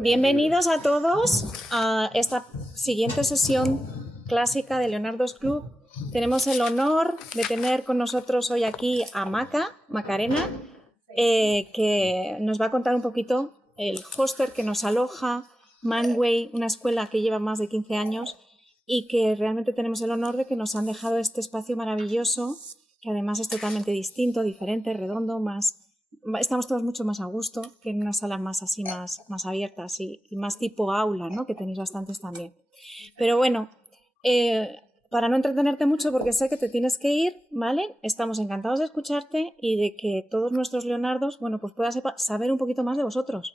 Bienvenidos a todos a esta siguiente sesión clásica de Leonardo's Club. Tenemos el honor de tener con nosotros hoy aquí a Macarena, que nos va a contar un poquito el hostel que nos aloja, Mindway, una escuela que lleva más de 15 años y que realmente tenemos el honor de que nos han dejado este espacio maravilloso, que además es totalmente distinto, diferente, redondo, estamos todos mucho más a gusto que en unas salas más así, más abiertas y más tipo aula, ¿no? Que tenéis bastantes también. Pero bueno, para no entretenerte mucho, porque sé que te tienes que ir, ¿vale? Estamos encantados de escucharte y de que todos nuestros Leonardos, bueno, pues puedan saber un poquito más de vosotros.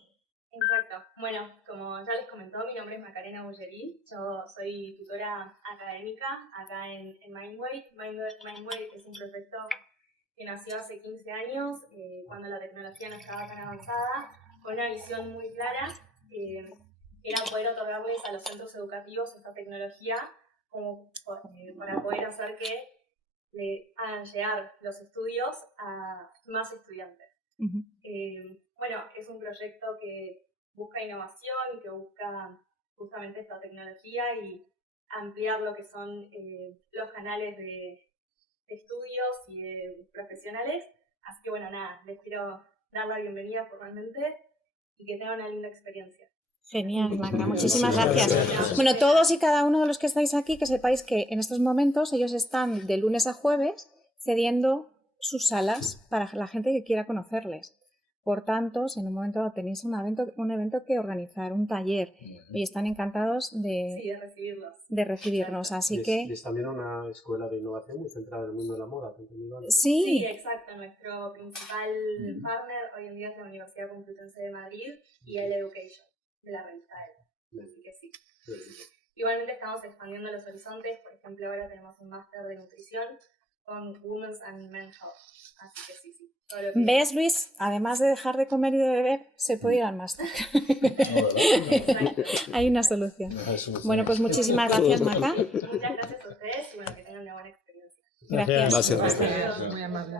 Exacto. Bueno, como ya les comentó, mi nombre es Macarena Bullerí. Yo soy tutora académica acá en Mindway. Mindway es un proyecto que nació hace 15 años, cuando la tecnología no estaba tan avanzada, con una visión muy clara, que era poder otorgarles a los centros educativos esta tecnología como, para poder hacer que le hagan llegar los estudios a más estudiantes. Bueno, es un proyecto que busca innovación, que busca justamente esta tecnología y ampliar lo que son los canales de estudios y de profesionales. Así que bueno, nada, les quiero dar la bienvenida formalmente y que tengan una linda experiencia. Genial, Maca, muchísimas gracias. Bueno, todos y cada uno de los que estáis aquí, que sepáis que en estos momentos ellos están de lunes a jueves cediendo sus salas para la gente que quiera conocerles. Por tanto, si en un momento tenéis un evento que organizar, un taller, y están encantados de recibirnos. Así que... Es también una escuela de innovación muy centrada en el mundo de la moda. Sí, exacto. Nuestro principal partner hoy en día es la Universidad Complutense de Madrid y el Education, de la revista EL. Así que sí. Igualmente estamos expandiendo los horizontes. Por ejemplo, ahora tenemos un máster de nutrición con Women's and Men's Health. Así que sí. ¿Ves, Luis? Además de dejar de comer y de beber, se puede ir al máster. Hay una solución. Bueno, pues muchísimas gracias, Maca. Muchas gracias a ustedes y bueno, que tengan una buena experiencia. Gracias. Muy amable.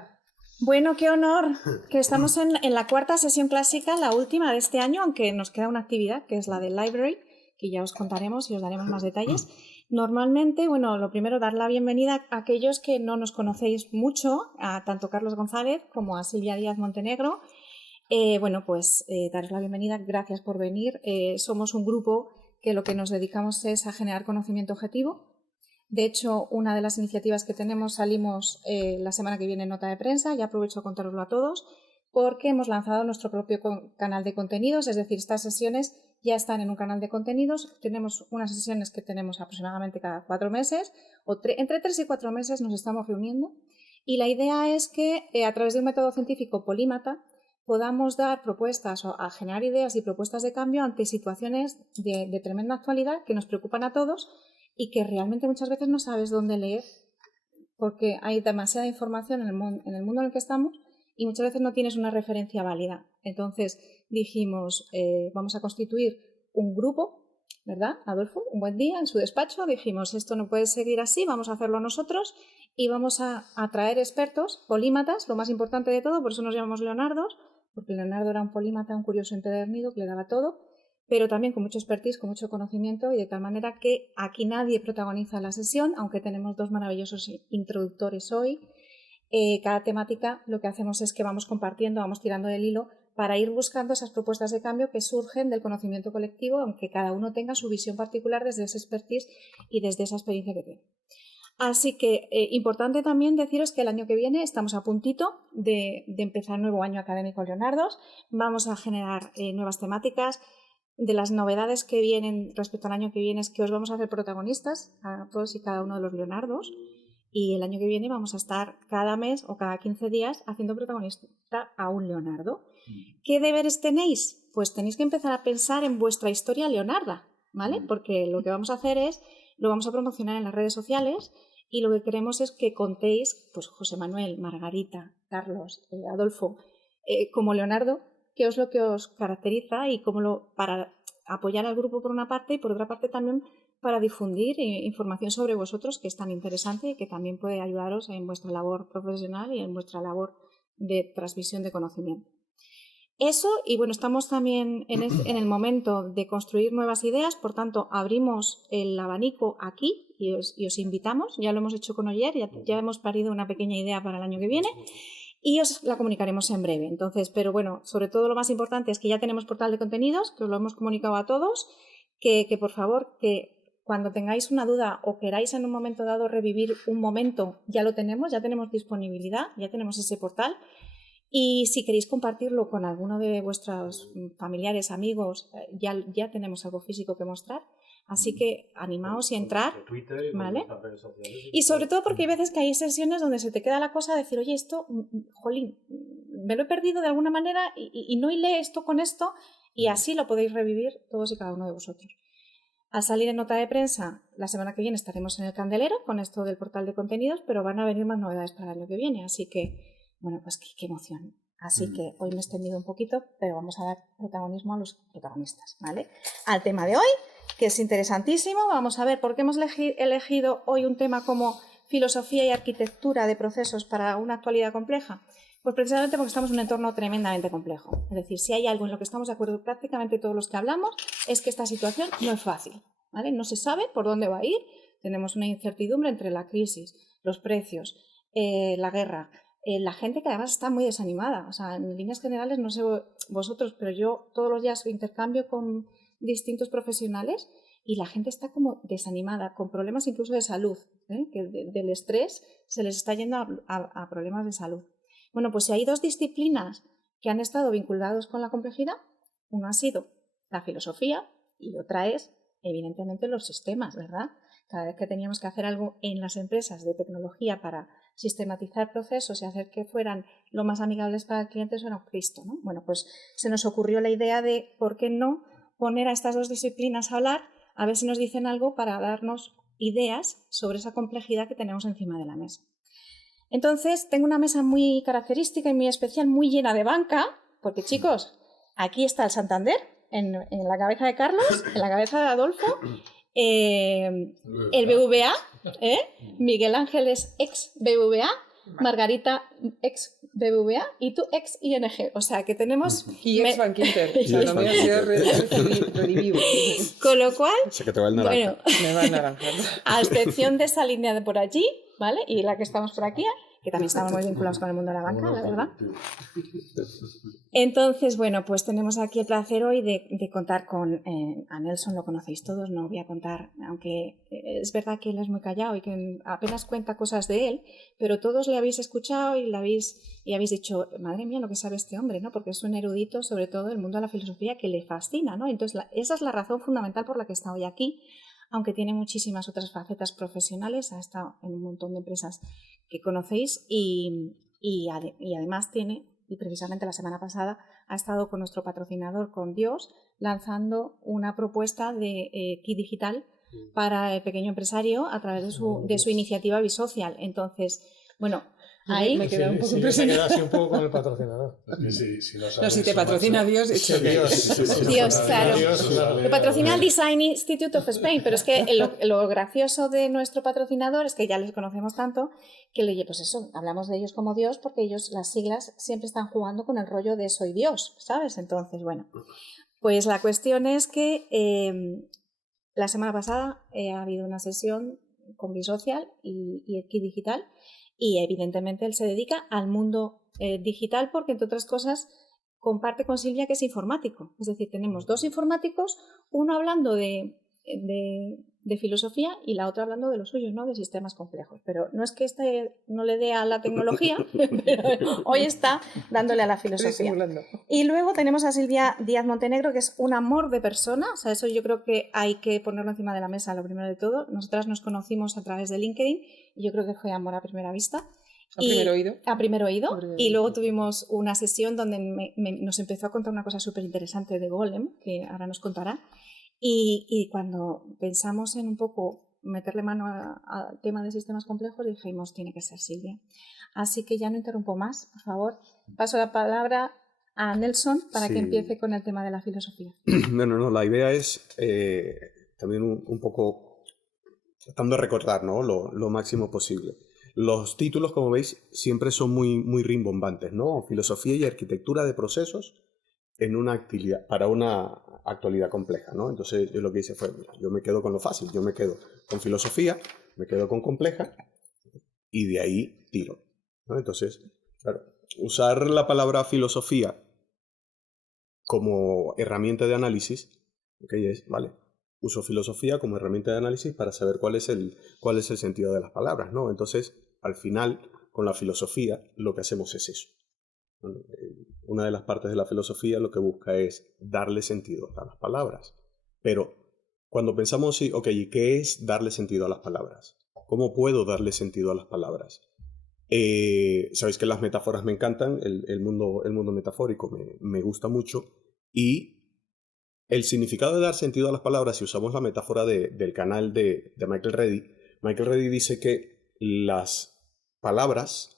Bueno, qué honor que estamos en la cuarta sesión clásica, la última de este año, aunque nos queda una actividad que es la del library, que ya os contaremos y os daremos más detalles. Normalmente, bueno, lo primero, dar la bienvenida a aquellos que no nos conocéis mucho, a tanto Carlos González como a Silvia Díaz Montenegro. Bueno, pues daros la bienvenida, gracias por venir. Somos un grupo que lo que nos dedicamos es a generar conocimiento objetivo. De hecho, una de las iniciativas que tenemos salimos la semana que viene en nota de prensa, y aprovecho a contároslo a todos, porque hemos lanzado nuestro propio canal de contenidos, es decir, estas sesiones ya están en un canal de contenidos. Tenemos unas sesiones que tenemos aproximadamente cada 4 meses, entre 3 y 4 meses nos estamos reuniendo, y la idea es que a través de un método científico polímata podamos dar propuestas o a generar ideas y propuestas de cambio ante situaciones de tremenda actualidad que nos preocupan a todos y que realmente muchas veces no sabes dónde leer porque hay demasiada información en el mundo en el que estamos y muchas veces no tienes una referencia válida. Entonces dijimos, vamos a constituir un grupo, ¿verdad, Adolfo? Un buen día en su despacho dijimos, esto no puede seguir así, vamos a hacerlo nosotros y vamos a traer expertos, polímatas, lo más importante de todo, por eso nos llamamos Leonardos, porque Leonardo era un polímata, un curioso empedernido que le daba todo, pero también con mucho expertise, con mucho conocimiento y de tal manera que aquí nadie protagoniza la sesión, aunque tenemos 2 maravillosos introductores hoy. Cada temática lo que hacemos es que vamos compartiendo, vamos tirando del hilo para ir buscando esas propuestas de cambio que surgen del conocimiento colectivo, aunque cada uno tenga su visión particular desde ese expertise y desde esa experiencia que tiene. Así que importante también deciros que el año que viene estamos a puntito de empezar nuevo año académico Leonardos. Vamos a generar nuevas temáticas. De las novedades que vienen respecto al año que viene es que os vamos a hacer protagonistas a todos y cada uno de los Leonardos y el año que viene vamos a estar cada mes o cada 15 días haciendo protagonista a un Leonardo. ¿Qué deberes tenéis? Pues tenéis que empezar a pensar en vuestra historia leonarda, ¿vale? Porque lo que vamos a hacer es, lo vamos a promocionar en las redes sociales y lo que queremos es que contéis, pues José Manuel, Margarita, Carlos, Adolfo, como Leonardo, qué es lo que os caracteriza y cómo para apoyar al grupo por una parte y por otra parte también para difundir información sobre vosotros que es tan interesante y que también puede ayudaros en vuestra labor profesional y en vuestra labor de transmisión de conocimiento. Eso, y bueno, estamos también en el momento de construir nuevas ideas, por tanto, abrimos el abanico aquí y os invitamos, ya lo hemos hecho con Oyer, ya hemos parido una pequeña idea para el año que viene y os la comunicaremos en breve. Entonces, pero bueno, sobre todo lo más importante es que ya tenemos portal de contenidos, que os lo hemos comunicado a todos, que por favor, que cuando tengáis una duda o queráis en un momento dado revivir un momento, ya lo tenemos, ya tenemos disponibilidad, ya tenemos ese portal. Y si queréis compartirlo con alguno de vuestros familiares, amigos, ya tenemos algo físico que mostrar. Así que animaos y entrar, ¿vale? Y sobre todo porque hay veces que hay sesiones donde se te queda la cosa de decir, oye, esto, jolín, me lo he perdido de alguna manera y no hilé esto con esto, y así lo podéis revivir todos y cada uno de vosotros. Al salir en nota de prensa, la semana que viene estaremos en el candelero con esto del portal de contenidos, pero van a venir más novedades para el año que viene, así que bueno, pues qué emoción. Así que hoy me he extendido un poquito, pero vamos a dar protagonismo a los protagonistas, ¿vale? Al tema de hoy, que es interesantísimo. Vamos a ver por qué hemos elegido hoy un tema como filosofía y arquitectura de procesos para una actualidad compleja. Pues precisamente porque estamos en un entorno tremendamente complejo. Es decir, si hay algo en lo que estamos de acuerdo prácticamente todos los que hablamos, es que esta situación no es fácil, ¿vale? No se sabe por dónde va a ir. Tenemos una incertidumbre entre la crisis, los precios, la guerra, la gente que además está muy desanimada. O sea, en líneas generales, no sé vosotros, pero yo todos los días intercambio con distintos profesionales y la gente está como desanimada, con problemas incluso de salud, que del estrés se les está yendo a problemas de salud. Bueno, pues si hay dos disciplinas que han estado vinculados con la complejidad, una ha sido la filosofía y otra es, evidentemente, los sistemas, ¿verdad? Cada vez que teníamos que hacer algo en las empresas de tecnología para sistematizar procesos y hacer que fueran lo más amigables para el cliente, eso era un Cristo, ¿no? Bueno, pues se nos ocurrió la idea de, ¿por qué no poner a estas dos disciplinas a hablar, a ver si nos dicen algo para darnos ideas sobre esa complejidad que tenemos encima de la mesa? Entonces, tengo una mesa muy característica y muy especial, muy llena de banca, porque chicos, aquí está el Santander, en la cabeza de Carlos, en la cabeza de Adolfo, el BVA, Miguel Ángel es ex BVA, Margarita ex BVA y tú ex ING. O sea que tenemos. Y ex Bankinter. O sea, lo mío ha sido redivivo. Con lo cual. Sé que te va el naranja. Bueno, me va el naranja. A excepción de esa línea de por allí, ¿vale? Y la que estamos por aquí, que también estamos muy vinculados con el mundo de la banca, la verdad. Entonces, bueno, pues tenemos aquí el placer hoy de contar con a Nelson, lo conocéis todos, no voy a contar, aunque es verdad que él es muy callado y que apenas cuenta cosas de él, pero todos le habéis escuchado y habéis dicho, madre mía, lo que sabe este hombre, ¿no? Porque es un erudito, sobre todo del mundo de la filosofía, que le fascina, ¿no? Entonces, esa es la razón fundamental por la que está hoy aquí, aunque tiene muchísimas otras facetas profesionales, ha estado en un montón de empresas que conocéis y además tiene, y precisamente la semana pasada ha estado con nuestro patrocinador, con Dios, lanzando una propuesta de kit digital para el pequeño empresario a través de su iniciativa Bisocial. Entonces, bueno, ahí me quedé un poco impresionada. Así un poco con el patrocinador. No, si te patrocina Dios, hecho Dios, claro. Lo patrocina el Design Institute of Spain, pero es que lo gracioso de nuestro patrocinador es que ya les conocemos tanto que pues eso, hablamos de ellos como Dios porque ellos, las siglas, siempre están jugando con el rollo de soy Dios, ¿sabes? Entonces, bueno, pues la cuestión es que la semana pasada ha habido una sesión con Bisocial y el kit digital. Y evidentemente él se dedica al mundo digital porque, entre otras cosas, comparte con Silvia que es informático. Es decir, tenemos dos informáticos, uno hablando de filosofía y la otra hablando de lo suyo, ¿no? De sistemas complejos. Pero no es que este no le dé a la tecnología, pero hoy está dándole a la filosofía. Y luego tenemos a Silvia Díaz Montenegro, que es un amor de persona. O sea, eso yo creo que hay que ponerlo encima de la mesa, lo primero de todo. Nosotras nos conocimos a través de LinkedIn y yo creo que fue amor a primera vista. A primer oído. Y luego tuvimos una sesión donde nos empezó a contar una cosa súper interesante de Golem, que ahora nos contará. Y cuando pensamos en un poco meterle mano al tema de sistemas complejos, dijimos, tiene que ser Silvia. Así que ya no interrumpo más, por favor. Paso la palabra a Nelson para que empiece con el tema de la filosofía. No, la idea es también un poco tratando de recordar, ¿no? lo máximo posible. Los títulos, como veis, siempre son muy rimbombantes, ¿no? Filosofía y arquitectura de procesos en una actividad, para una actualidad compleja, ¿no? Entonces yo lo que hice fue, mira, yo me quedo con lo fácil, yo me quedo con filosofía, me quedo con compleja y de ahí tiro, ¿no? Entonces, claro, usar la palabra filosofía como herramienta de análisis, ¿okay? Vale, uso filosofía como herramienta de análisis para saber cuál es el sentido de las palabras, ¿no? Entonces, al final, con la filosofía, lo que hacemos es eso. Una de las partes de la filosofía lo que busca es darle sentido a las palabras. Pero cuando pensamos, ok, ¿y qué es darle sentido a las palabras? ¿Cómo puedo darle sentido a las palabras? Sabéis que las metáforas me encantan, el mundo metafórico me gusta mucho, y el significado de dar sentido a las palabras, si usamos la metáfora del canal de Michael Reddey dice que las palabras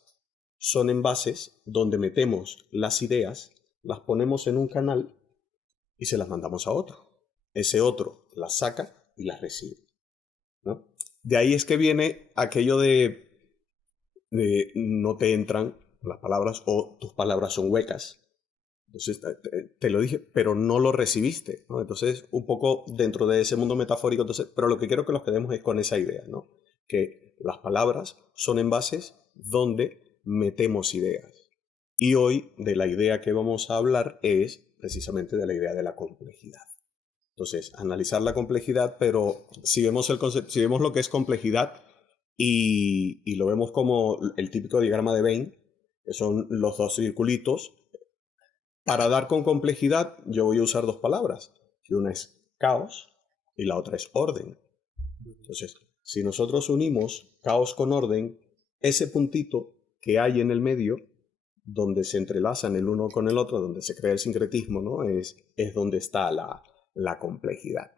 son envases donde metemos las ideas, las ponemos en un canal y se las mandamos a otro. Ese otro las saca y las recibe, ¿no? De ahí es que viene aquello de no te entran las palabras o tus palabras son huecas. Entonces te lo dije, pero no lo recibiste, ¿no? Entonces, un poco dentro de ese mundo metafórico, entonces, pero lo que quiero que nos quedemos es con esa idea, ¿no? Que las palabras son envases donde metemos ideas. Y hoy de la idea que vamos a hablar es precisamente de la idea de la complejidad. Entonces, analizar la complejidad, pero si vemos el concepto, si vemos lo que es complejidad y lo vemos como el típico diagrama de Venn, que son los dos circulitos, para dar con complejidad yo voy a usar dos palabras, y una es caos y la otra es orden. Entonces, si nosotros unimos caos con orden, ese puntito que hay en el medio, donde se entrelazan el uno con el otro, donde se crea el sincretismo, ¿no? Es donde está la complejidad.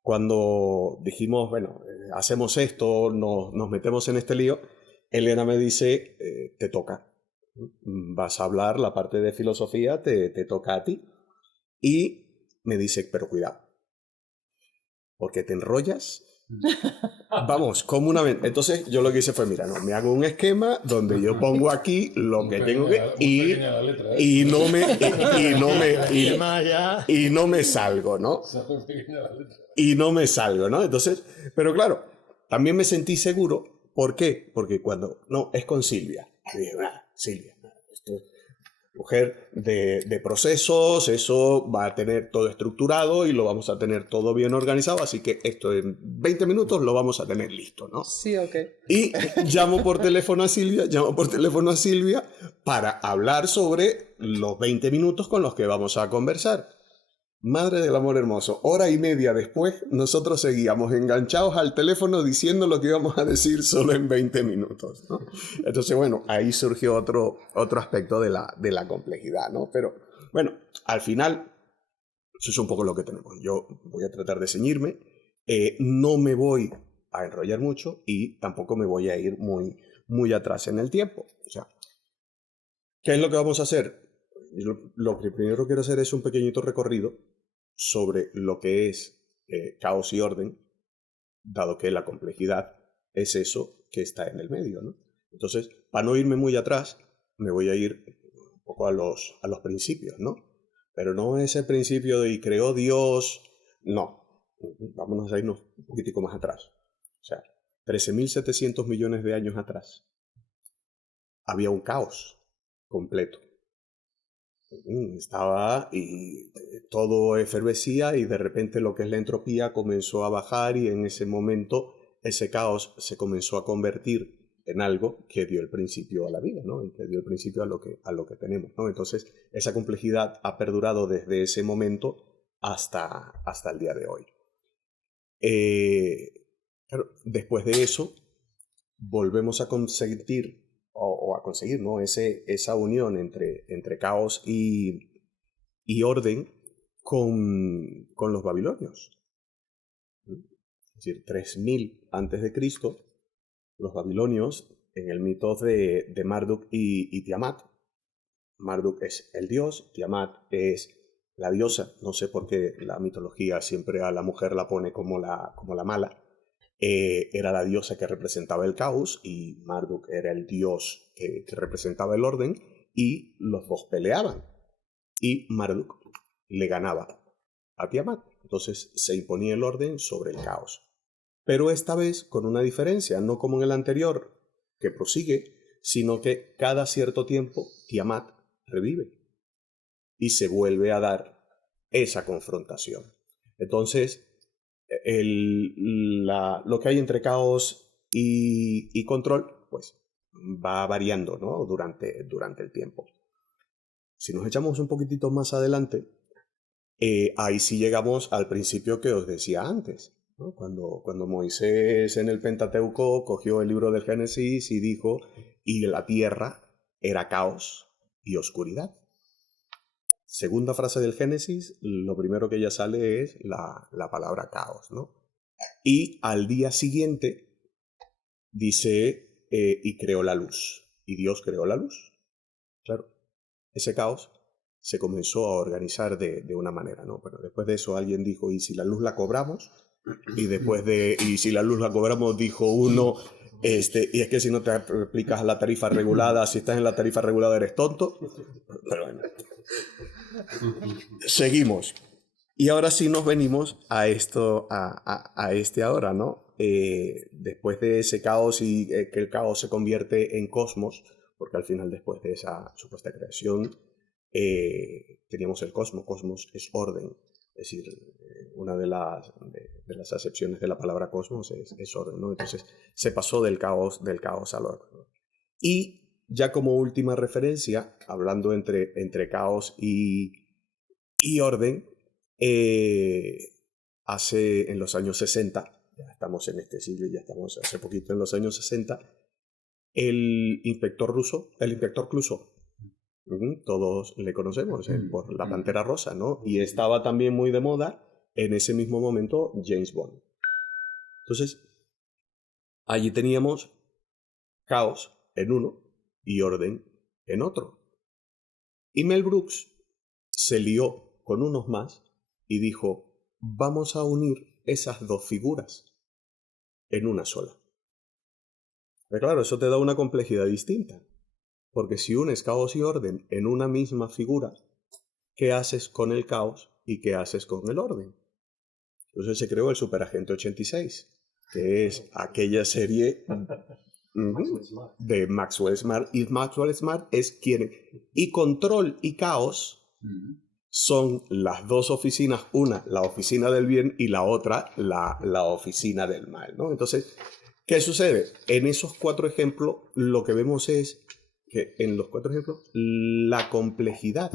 Cuando dijimos, bueno, hacemos esto, nos metemos en este lío, Elena me dice, te toca. Vas a hablar la parte de filosofía, te toca a ti. Y me dice, pero cuidado, porque te enrollas. Vamos, como una vez. Entonces yo lo que hice fue, mira, no, me hago un esquema donde yo pongo aquí lo que tengo que y no me salgo, ¿no? Y no me salgo, ¿no? Entonces, pero claro, también me sentí seguro. ¿Por qué? Porque cuando, no, es con Silvia. Y dije, Silvia, esto es mujer de procesos, eso va a tener todo estructurado y lo vamos a tener todo bien organizado, así que esto en 20 minutos lo vamos a tener listo, ¿no? Sí, ok. Y llamo por teléfono a Silvia para hablar sobre los 20 minutos con los que vamos a conversar. Madre del amor hermoso, hora y media después nosotros seguíamos enganchados al teléfono diciendo lo que íbamos a decir solo en 20 minutos, ¿no? Entonces, bueno, ahí surgió otro aspecto de la complejidad, ¿no? Pero, bueno, al final, eso es un poco lo que tenemos. Yo voy a tratar de ceñirme, no me voy a enrollar mucho y tampoco me voy a ir muy atrás en el tiempo. O sea, ¿qué es lo que vamos a hacer? Lo que primero quiero hacer es un pequeñito recorrido sobre lo que es caos y orden, dado que la complejidad es eso que está en el medio, ¿no? Entonces, para no irme muy atrás, me voy a ir un poco a los principios, ¿no? Pero no ese principio de y creó Dios, no. Vámonos a irnos un poquitico más atrás. O sea, 13.700 millones de años atrás había un caos completo. Estaba y todo efervescía y de repente lo que es la entropía comenzó a bajar y en ese momento ese caos se comenzó a convertir en algo que dio el principio a la vida, ¿no? Y que dio el principio a lo que tenemos, ¿no? Entonces esa complejidad ha perdurado desde ese momento hasta el día de hoy. Claro, después de eso volvemos a conseguir ¿no? Esa unión entre caos y orden con los babilonios. Es decir, 3000 antes de Cristo, los babilonios, en el mito de Marduk y Tiamat. Marduk es el dios, Tiamat es la diosa. No sé por qué la mitología siempre a la mujer la pone como la mala. Era la diosa que representaba el caos y Marduk era el dios que representaba el orden y los dos peleaban. y Marduk le ganaba a Tiamat. Entonces se imponía el orden sobre el caos. Pero esta vez con una diferencia, no como en el anterior, que prosigue, sino que cada cierto tiempo Tiamat revive y se vuelve a dar esa confrontación. Entonces, lo que hay entre caos y control, pues va variando, ¿no? durante el tiempo. Si nos echamos un poquitito más adelante, ahí sí llegamos al principio que os decía antes, ¿no? Cuando Moisés en el Pentateuco cogió el libro del Génesis y dijo, y la tierra era caos y oscuridad. Segunda frase del Génesis, lo primero que ya sale es la palabra caos, ¿no? Y al día siguiente dice, y creó la luz. Y Dios creó la luz. Claro, ese caos se comenzó a organizar de una manera, ¿no? Pero después de eso alguien dijo, ¿y si la luz la cobramos? Y si la luz la cobramos, dijo uno, y es que si no te aplicas la tarifa regulada, si estás en la tarifa regulada eres tonto. Pero bueno. Seguimos. Y ahora sí nos venimos a esto, a este ahora, ¿no? Después de ese caos y que el caos se convierte en cosmos, porque al final después de esa supuesta creación teníamos el cosmos. Cosmos es orden. Es decir, una de las acepciones de la palabra cosmos es orden, ¿no? Entonces se pasó del caos al orden, ¿no? Y ya como última referencia, hablando entre caos y orden, en los años 60, ya estamos en este siglo y ya estamos hace poquito en los años 60, el inspector Clouseau, todos le conocemos por La Pantera Rosa, ¿no? Y estaba también muy de moda en ese mismo momento James Bond. Entonces, allí teníamos caos en uno y orden en otro. Y Mel Brooks se lió con unos más y dijo, vamos a unir esas dos figuras en una sola. Pero claro, eso te da una complejidad distinta. Porque si unes caos y orden en una misma figura, ¿qué haces con el caos y qué haces con el orden? Entonces se creó el Superagente 86, que es aquella serie de Maxwell Smart. Y Maxwell Smart es quien... Y control y caos son las dos oficinas, una la oficina del bien y la otra la oficina del mal, ¿no? Entonces, ¿qué sucede? En esos 4 ejemplos lo que vemos es que en los 4 ejemplos la complejidad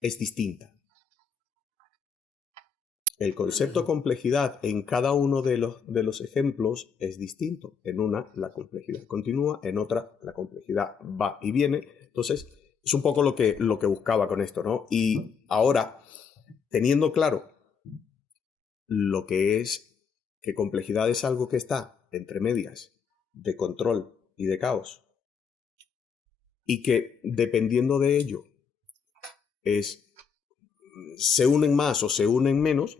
es distinta. El concepto de complejidad en cada uno de los ejemplos es distinto. En una la complejidad continúa, en otra la complejidad va y viene. Entonces es un poco lo que buscaba con esto, ¿no? Y ahora, teniendo claro lo que es que complejidad es algo que está entre medias de control y de caos, y que dependiendo de ello se unen más o se unen menos,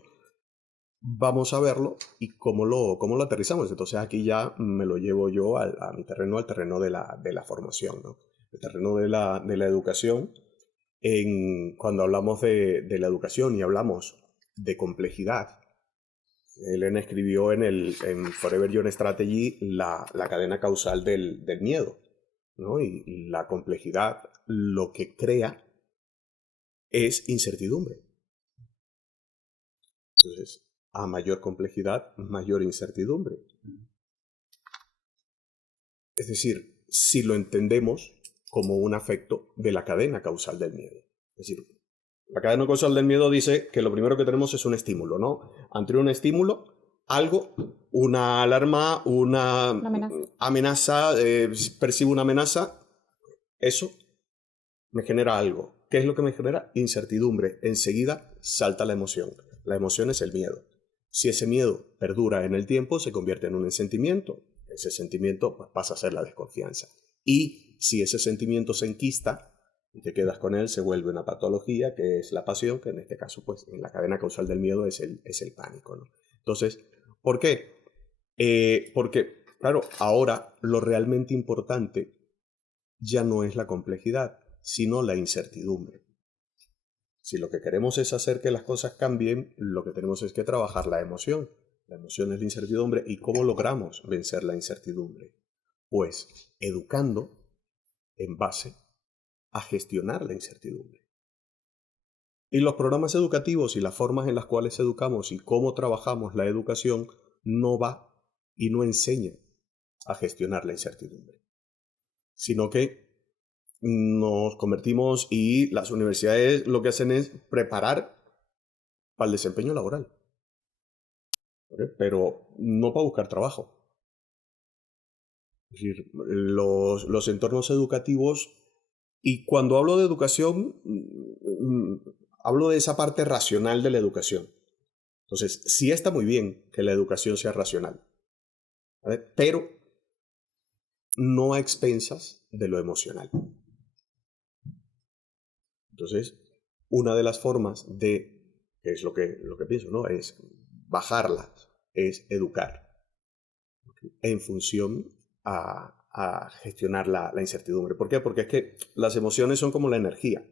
vamos a verlo y cómo lo aterrizamos. Entonces aquí ya me lo llevo yo a mi terreno, al terreno de la formación, ¿no? El terreno de la educación. Cuando hablamos de la educación y hablamos de complejidad, Elena escribió en Forever Young Strategy la cadena causal del miedo, ¿no? Y la complejidad lo que crea es incertidumbre. Entonces, a mayor complejidad, mayor incertidumbre. Es decir, si lo entendemos como un afecto de la cadena causal del miedo. Es decir, la cadena causal del miedo dice que lo primero que tenemos es un estímulo, ¿no? Ante un estímulo, algo, una alarma, una amenaza, percibo una amenaza, eso me genera algo. ¿Qué es lo que me genera? Incertidumbre. Enseguida salta la emoción. La emoción es el miedo. Si ese miedo perdura en el tiempo, se convierte en un sentimiento. Ese sentimiento pasa a ser la desconfianza. Y si ese sentimiento se enquista y te quedas con él, se vuelve una patología, que es la pasión, que en este caso, pues, en la cadena causal del miedo es el pánico, ¿no? Entonces, ¿por qué? Porque, claro, ahora lo realmente importante ya no es la complejidad, sino la incertidumbre. Si lo que queremos es hacer que las cosas cambien, lo que tenemos es que trabajar la emoción. La emoción es la incertidumbre. ¿Y cómo logramos vencer la incertidumbre? Pues educando en base a gestionar la incertidumbre. Y los programas educativos y las formas en las cuales educamos y cómo trabajamos la educación no va y no enseña a gestionar la incertidumbre, sino que nos convertimos y las universidades lo que hacen es preparar para el desempeño laboral, ¿vale? Pero no para buscar trabajo. Es decir, los entornos educativos, y cuando hablo de educación, hablo de esa parte racional de la educación. Entonces, sí está muy bien que la educación sea racional, ¿vale? Pero no a expensas de lo emocional. Entonces, una de las formas de, que es lo que pienso, ¿no? Es bajarlas, es educar en función a gestionar la incertidumbre. ¿Por qué? Porque es que las emociones son como la energía,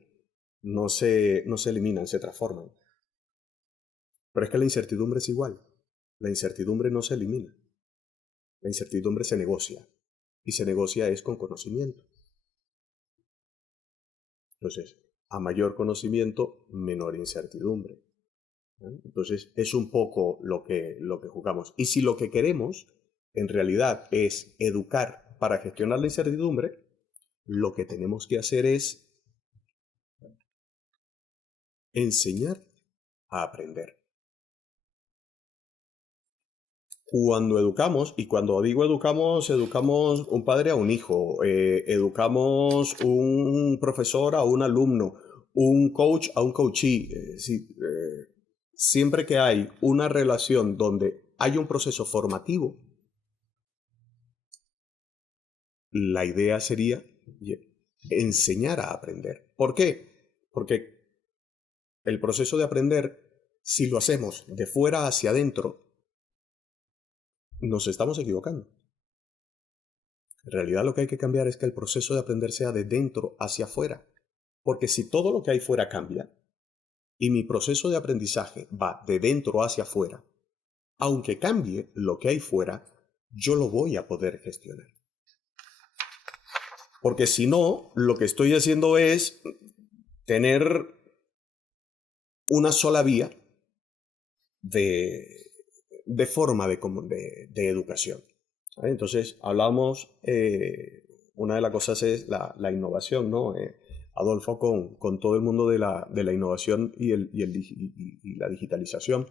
no se eliminan, se transforman. Pero es que la incertidumbre es igual. La incertidumbre no se elimina. La incertidumbre se negocia. Y se negocia es con conocimiento. Entonces, a mayor conocimiento, menor incertidumbre. ¿Eh? Entonces, es un poco lo que jugamos. Y si lo que queremos, en realidad, es educar para gestionar la incertidumbre, lo que tenemos que hacer es enseñar a aprender. Cuando educamos, y cuando digo educamos un padre a un hijo, educamos un profesor a un alumno, un coach a un coachee. Siempre que hay una relación donde hay un proceso formativo, la idea sería enseñar a aprender. ¿Por qué? Porque el proceso de aprender, si lo hacemos de fuera hacia adentro, nos estamos equivocando. En realidad lo que hay que cambiar es que el proceso de aprender sea de dentro hacia afuera. Porque si todo lo que hay fuera cambia y mi proceso de aprendizaje va de dentro hacia afuera, aunque cambie lo que hay fuera, yo lo voy a poder gestionar. Porque si no, lo que estoy haciendo es tener una sola vía de forma de educación. ¿Vale? Entonces, hablamos, una de las cosas es la innovación, ¿no? Adolfo con todo el mundo de la innovación y la digitalización.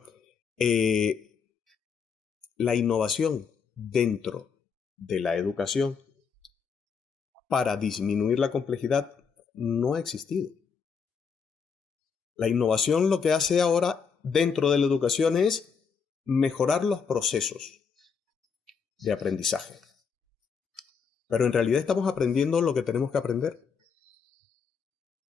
La innovación dentro de la educación para disminuir la complejidad no ha existido. La innovación lo que hace ahora dentro de la educación es mejorar los procesos de aprendizaje. Pero en realidad estamos aprendiendo lo que tenemos que aprender.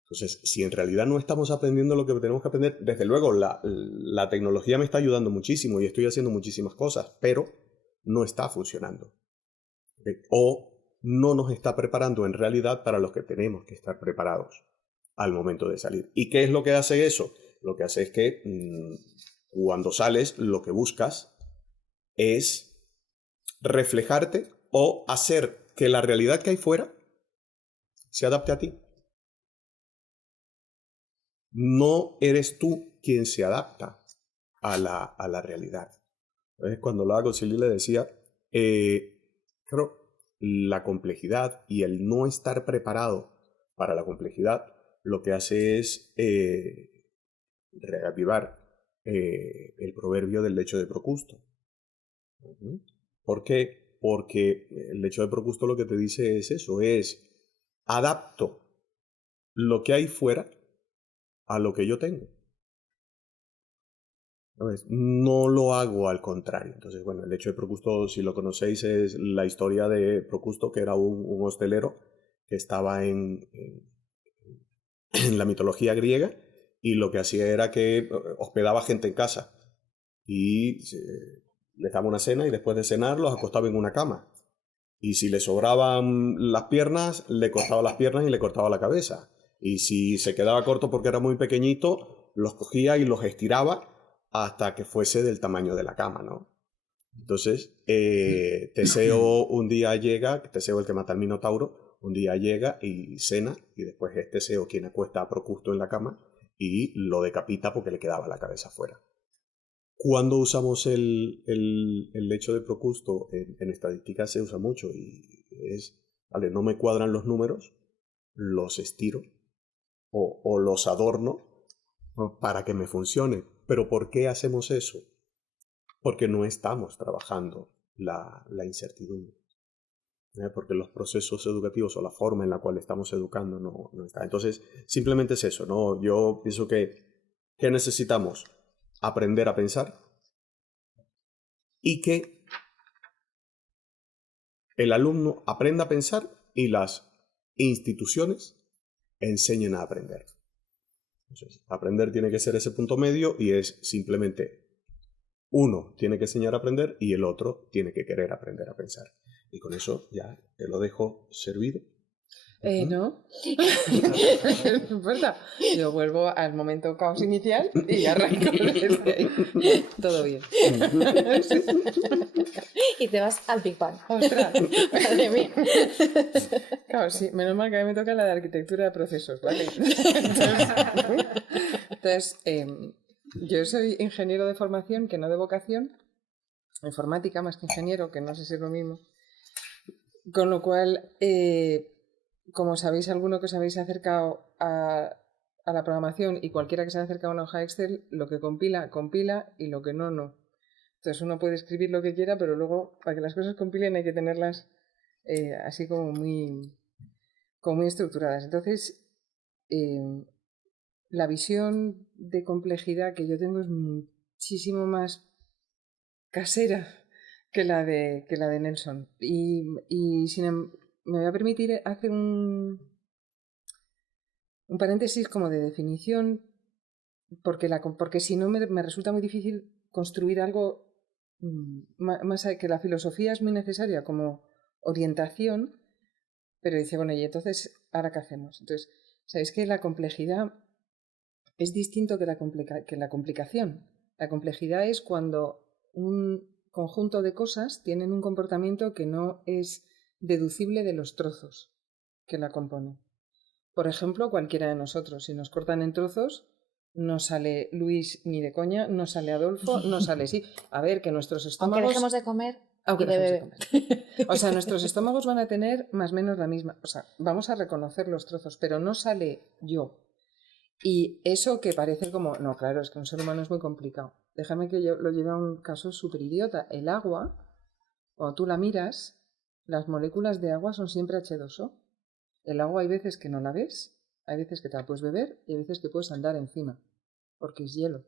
Entonces, si en realidad no estamos aprendiendo lo que tenemos que aprender, desde luego la tecnología me está ayudando muchísimo y estoy haciendo muchísimas cosas, pero no está funcionando. O no nos está preparando en realidad para lo que tenemos que estar preparados al momento de salir. ¿Y qué es lo que hace eso? Lo que hace es que cuando sales, lo que buscas es reflejarte o hacer que la realidad que hay fuera se adapte a ti. No eres tú quien se adapta a la realidad. Entonces, cuando lo hago, Silvia le decía, creo, la complejidad y el no estar preparado para la complejidad, lo que hace es reavivar el proverbio del lecho de Procusto. ¿Por qué? Porque el lecho de Procusto lo que te dice es eso, es adapto lo que hay fuera a lo que yo tengo. No lo hago al contrario. Entonces, bueno, el lecho de Procusto, si lo conocéis, es la historia de Procusto, que era un hostelero que estaba en la mitología griega, y lo que hacía era que hospedaba gente en casa y les daba una cena y después de cenar los acostaba en una cama. Y si le sobraban las piernas, le cortaba las piernas y le cortaba la cabeza. Y si se quedaba corto porque era muy pequeñito, los cogía y los estiraba hasta que fuese del tamaño de la cama, ¿no? Entonces, Teseo un día llega, Teseo el que mata al Minotauro, un día llega y cena, y después es Teseo quien acuesta a Procusto en la cama y lo decapita porque le quedaba la cabeza fuera. Cuando usamos el lecho de Procusto en estadística se usa mucho y es, vale, no me cuadran los números, los estiro o los adorno para que me funcione. ¿Pero por qué hacemos eso? Porque no estamos trabajando la incertidumbre. Porque los procesos educativos o la forma en la cual estamos educando no está. Entonces, simplemente es eso, ¿no? Yo pienso que necesitamos aprender a pensar y que el alumno aprenda a pensar y las instituciones enseñen a aprender. Entonces, aprender tiene que ser ese punto medio y es simplemente uno tiene que enseñar a aprender y el otro tiene que querer aprender a pensar. Y con eso ya te lo dejo servido. No. No importa. Yo vuelvo al momento caos inicial y arranco desde ahí. Todo bien. Y te vas al Big Bang. ¡Ostras! Madre mía. Claro, sí. Menos mal que a mí me toca la de arquitectura de procesos, ¿vale? Entonces yo soy ingeniero de formación, que no de vocación. Informática más que ingeniero, que no sé si es lo mismo. Con lo cual... como sabéis, alguno que os habéis acercado a la programación y cualquiera que se haya acercado a una hoja Excel, lo que compila, compila y lo que no, no. Entonces uno puede escribir lo que quiera, pero luego para que las cosas compilen hay que tenerlas así como muy estructuradas. Entonces, la visión de complejidad que yo tengo es muchísimo más casera que la de Nelson. Me voy a permitir hacer un paréntesis como de definición, porque si no me resulta muy difícil construir algo más que la filosofía es muy necesaria como orientación, pero dice, bueno, y entonces, ¿ahora qué hacemos? Entonces, sabéis que la complejidad es distinto que la complicación. La complejidad es cuando un conjunto de cosas tienen un comportamiento que no es deducible de los trozos que la componen. Por ejemplo, cualquiera de nosotros, si nos cortan en trozos, no sale Luis ni de coña, no sale Adolfo, no sale sí. A ver, que nuestros estómagos... Aunque dejemos de comer aunque y de dejemos beber. de comer. O sea, nuestros estómagos van a tener más o menos la misma... O sea, vamos a reconocer los trozos, pero no sale yo. Y eso que parece como... No, claro, es que un ser humano es muy complicado. Déjame que yo lo lleve a un caso súper idiota. El agua, cuando tú la miras... Las moléculas de agua son siempre H2O. El agua hay veces que no la ves, hay veces que te la puedes beber y hay veces que puedes andar encima, porque es hielo.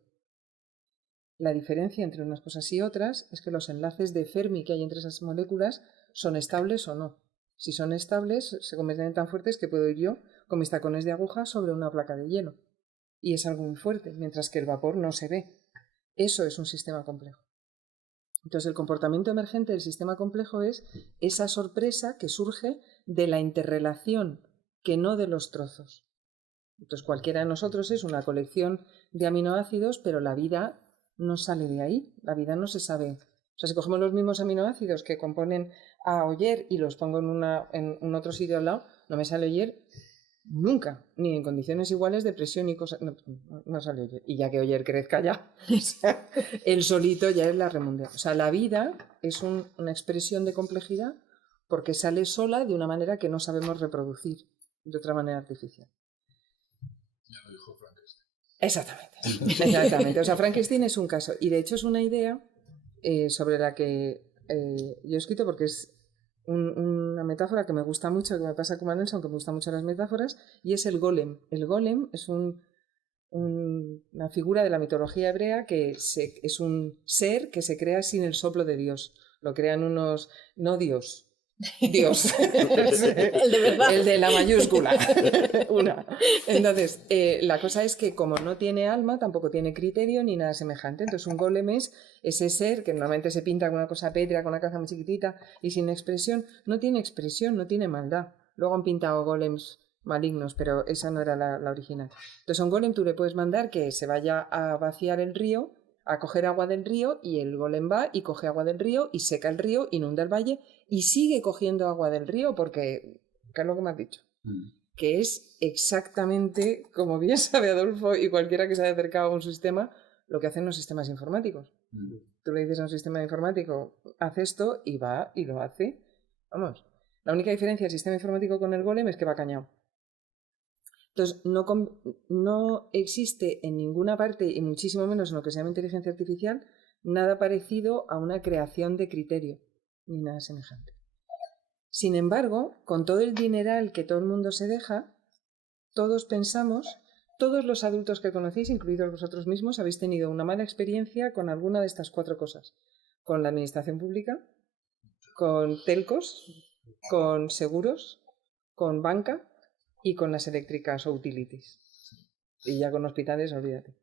La diferencia entre unas cosas y otras es que los enlaces de Fermi que hay entre esas moléculas son estables o no. Si son estables, se convierten en tan fuertes que puedo ir yo con mis tacones de aguja sobre una placa de hielo. Y es algo muy fuerte, mientras que el vapor no se ve. Eso es un sistema complejo. Entonces, el comportamiento emergente del sistema complejo es esa sorpresa que surge de la interrelación, que no de los trozos. Entonces, cualquiera de nosotros es una colección de aminoácidos, pero la vida no sale de ahí. La vida no se sabe. O sea, si cogemos los mismos aminoácidos que componen a Oyer y los pongo en un otro sitio al lado, no me sale Oyer nunca, ni en condiciones iguales de presión y cosas. No sale Oyer. Y ya que Oyer crezca ya, o sea, el solito ya es la remundial. O sea, la vida es una expresión de complejidad porque sale sola de una manera que no sabemos reproducir de otra manera artificial. Ya lo dijo Frankenstein. Exactamente. O sea, Frankenstein es un caso. Y de hecho es una idea sobre la que yo he escrito porque es una metáfora que me gusta mucho, que me pasa como a Nelson, que me gustan mucho las metáforas, y es el golem. El golem es una figura de la mitología hebrea que es un ser que se crea sin el soplo de Dios. Lo crean unos... No Dios. Dios. El de verdad. El de la mayúscula. Entonces, la cosa es que como no tiene alma, tampoco tiene criterio ni nada semejante. Entonces, un golem es ese ser que normalmente se pinta con una cosa pétrea, con una cabeza muy chiquitita y sin expresión. No tiene expresión, no tiene maldad. Luego han pintado golems malignos, pero esa no era la original. Entonces a un golem tú le puedes mandar que se vaya a vaciar el río, a coger agua del río, y el golem va y coge agua del río y seca el río, inunda el valle y sigue cogiendo agua del río porque, ¿qué es lo que me has dicho? Que es exactamente, como bien sabe Adolfo y cualquiera que se haya acercado a un sistema, lo que hacen los sistemas informáticos. Tú le dices a un sistema informático, haz esto, y va y lo hace. Vamos, la única diferencia del sistema informático con el golem es que va cañado. Entonces, no existe en ninguna parte, y muchísimo menos en lo que se llama inteligencia artificial, nada parecido a una creación de criterio, ni nada semejante. Sin embargo, con todo el dineral que todo el mundo se deja, todos pensamos, todos los adultos que conocéis, incluidos vosotros mismos, habéis tenido una mala experiencia con alguna de estas 4 cosas. Con la administración pública, con telcos, con seguros, con banca y con las eléctricas o utilities. Y ya con hospitales, olvídate.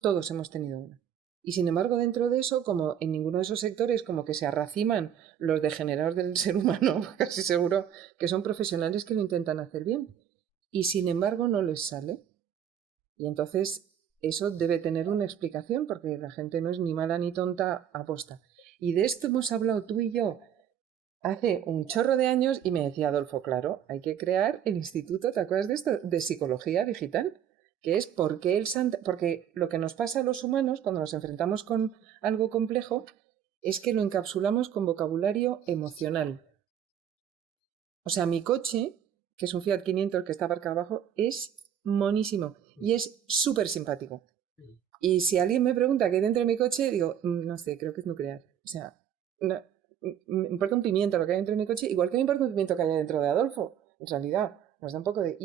Todos hemos tenido una. Y sin embargo, dentro de eso, como en ninguno de esos sectores, como que se arraciman los degenerados del ser humano, casi seguro que son profesionales que lo intentan hacer bien. Y sin embargo no les sale. Y entonces eso debe tener una explicación, porque la gente no es ni mala ni tonta aposta. Y de esto hemos hablado tú y yo hace un chorro de años y me decía Adolfo, claro, hay que crear el instituto, ¿te acuerdas de esto? De psicología digital, que es porque lo que nos pasa a los humanos cuando nos enfrentamos con algo complejo es que lo encapsulamos con vocabulario emocional. O sea, mi coche, que es un Fiat 500 que está aparcado abajo, es monísimo y es súper simpático. Y si alguien me pregunta qué hay dentro de mi coche, digo, no sé, creo que es nuclear. O sea, no, me importa un pimiento lo que hay dentro de mi coche, igual que me importa un pimiento que haya dentro de Adolfo. En realidad, nos da un poco de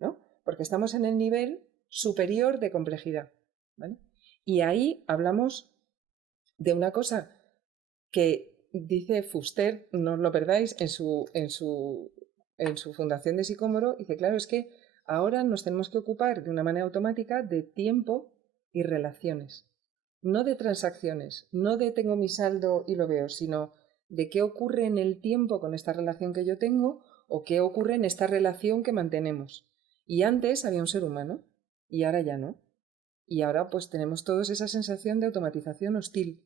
¿no? Porque estamos en el nivel superior de complejidad, ¿vale? Y ahí hablamos de una cosa que dice Fuster, no os lo perdáis, en su fundación de Sicómoro, dice, claro, es que ahora nos tenemos que ocupar de una manera automática de tiempo y relaciones, no de transacciones, no de tengo mi saldo y lo veo, sino de qué ocurre en el tiempo con esta relación que yo tengo o qué ocurre en esta relación que mantenemos. Y antes había un ser humano y ahora ya no. Y ahora pues tenemos todos esa sensación de automatización hostil.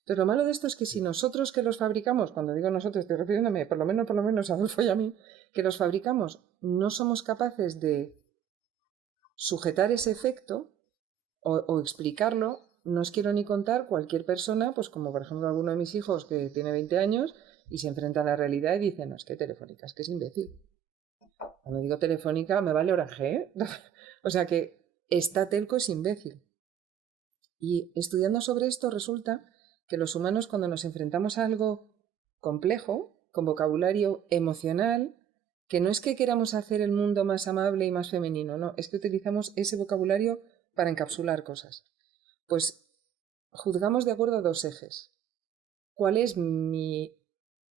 Entonces lo malo de esto es que si nosotros que los fabricamos, cuando digo nosotros estoy refiriéndome por lo menos a Adolfo y a mí, que los fabricamos, no somos capaces de sujetar ese efecto o explicarlo, no os quiero ni contar cualquier persona, pues como por ejemplo alguno de mis hijos que tiene 20 años y se enfrenta a la realidad y dice, no, es que Telefónica, es que es imbécil. Cuando digo Telefónica me vale Orange, ¿eh? O sea que esta telco es imbécil. Y estudiando sobre esto resulta que los humanos cuando nos enfrentamos a algo complejo, con vocabulario emocional, que no es que queramos hacer el mundo más amable y más femenino, no, es que utilizamos ese vocabulario para encapsular cosas. Pues juzgamos de acuerdo a 2 ejes. ¿Cuál es mi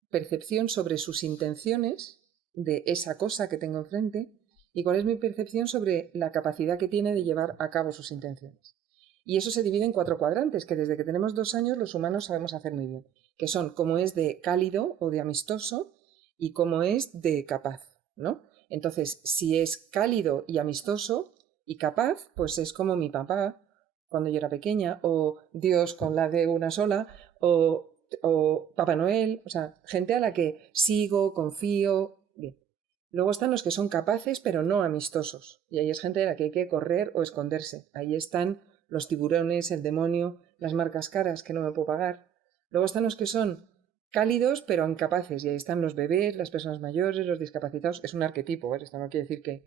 percepción sobre sus intenciones de esa cosa que tengo enfrente? ¿Y cuál es mi percepción sobre la capacidad que tiene de llevar a cabo sus intenciones? Y eso se divide en 4 cuadrantes, que desde que tenemos 2 años los humanos sabemos hacer muy bien, que son cómo es de cálido o de amistoso y cómo es de capaz, ¿no? Entonces, si es cálido y amistoso y capaz, pues es como mi papá cuando yo era pequeña, o Dios con la de una sola, o Papá Noel, o sea, gente a la que sigo, confío, bien. Luego están los que son capaces pero no amistosos, y ahí es gente de la que hay que correr o esconderse. Ahí están los tiburones, el demonio, las marcas caras que no me puedo pagar. Luego están los que son cálidos pero incapaces, y ahí están los bebés, las personas mayores, los discapacitados. Es un arquetipo, ¿eh? Esto no quiere decir que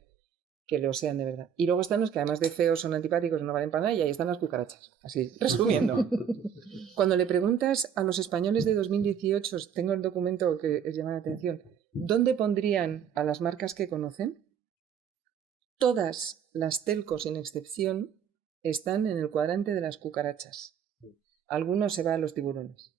lo sean de verdad. Y luego están los que además de feos son antipáticos y no valen para nada, y ahí están las cucarachas. Así, resumiendo. Cuando le preguntas a los españoles de 2018, tengo el documento que les llama la atención, ¿dónde pondrían a las marcas que conocen? Todas las telcos, sin excepción, están en el cuadrante de las cucarachas. Algunos se va a los tiburones.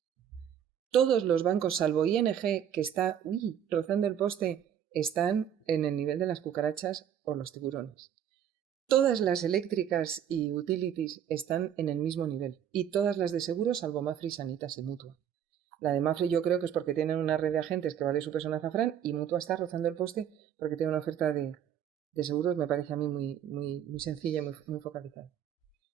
Todos los bancos, salvo ING, que está rozando el poste, están en el nivel de las cucarachas o los tiburones. Todas las eléctricas y utilities están en el mismo nivel. Y todas las de seguros, salvo Mafre, Sanitas y Mutua. La de Mafre yo creo que es porque tienen una red de agentes que vale su peso en azafrán, y Mutua está rozando el poste porque tiene una oferta de de seguros me parece a mí muy sencilla y muy focalizada.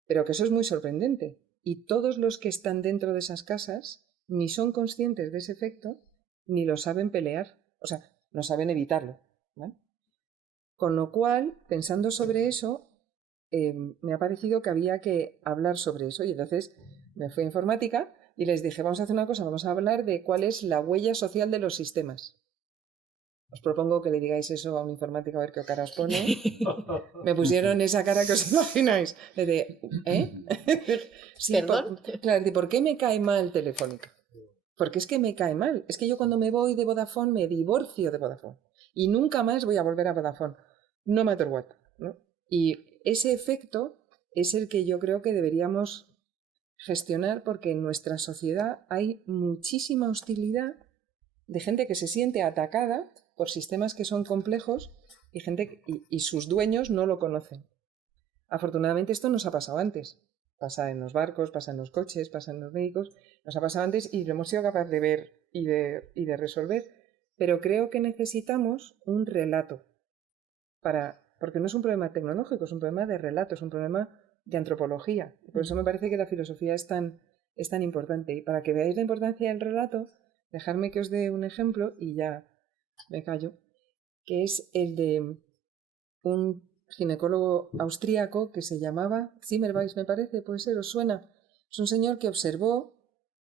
Pero que eso es muy sorprendente. Y todos los que están dentro de esas casas ni son conscientes de ese efecto, ni lo saben pelear. O sea, no saben evitarlo, ¿vale? Con lo cual, pensando sobre eso, me ha parecido que había que hablar sobre eso. Y entonces me fui a informática y les dije, vamos a hacer una cosa, vamos a hablar de cuál es la huella social de los sistemas. Os propongo que le digáis eso a un informático a ver qué cara os pone. Me pusieron esa cara que os imagináis. De, Sí, ¿Perdón? Claro, ¿por qué me cae mal Telefónica? Porque es que me cae mal. Es que yo cuando me voy de Vodafone me divorcio de Vodafone. Y nunca más voy a volver a Vodafone. No matter what, ¿no? Y ese efecto es el que yo creo que deberíamos gestionar, porque en nuestra sociedad hay muchísima hostilidad de gente que se siente atacada por sistemas que son complejos y y sus dueños no lo conocen. Afortunadamente esto nos ha pasado antes. Pasa en los barcos, pasa en los coches, pasa en los médicos. Nos ha pasado antes y lo hemos sido capaces de ver y de resolver. Pero creo que necesitamos un relato porque no es un problema tecnológico, es un problema de relato, es un problema de antropología. Por eso me parece que la filosofía es tan importante. Y para que veáis la importancia del relato, dejadme que os dé un ejemplo y ya me callo, que es el de un ginecólogo austríaco que se llamaba Zimmerweis, me parece, puede ser, ¿os suena? Es un señor que observó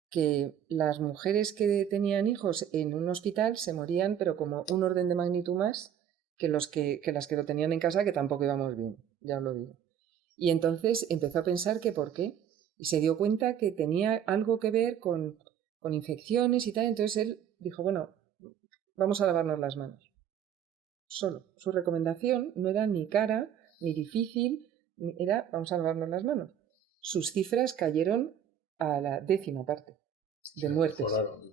que las mujeres que tenían hijos en un hospital se morían, pero como un orden de magnitud más que las que lo tenían en casa, que tampoco íbamos bien, ya os lo digo. Y entonces empezó a pensar que por qué, y se dio cuenta que tenía algo que ver con infecciones y tal. Entonces él dijo, bueno, vamos a lavarnos las manos. Solo. Su recomendación no era ni cara, ni difícil, era vamos a lavarnos las manos. Sus cifras cayeron a la 10ª parte de muertes.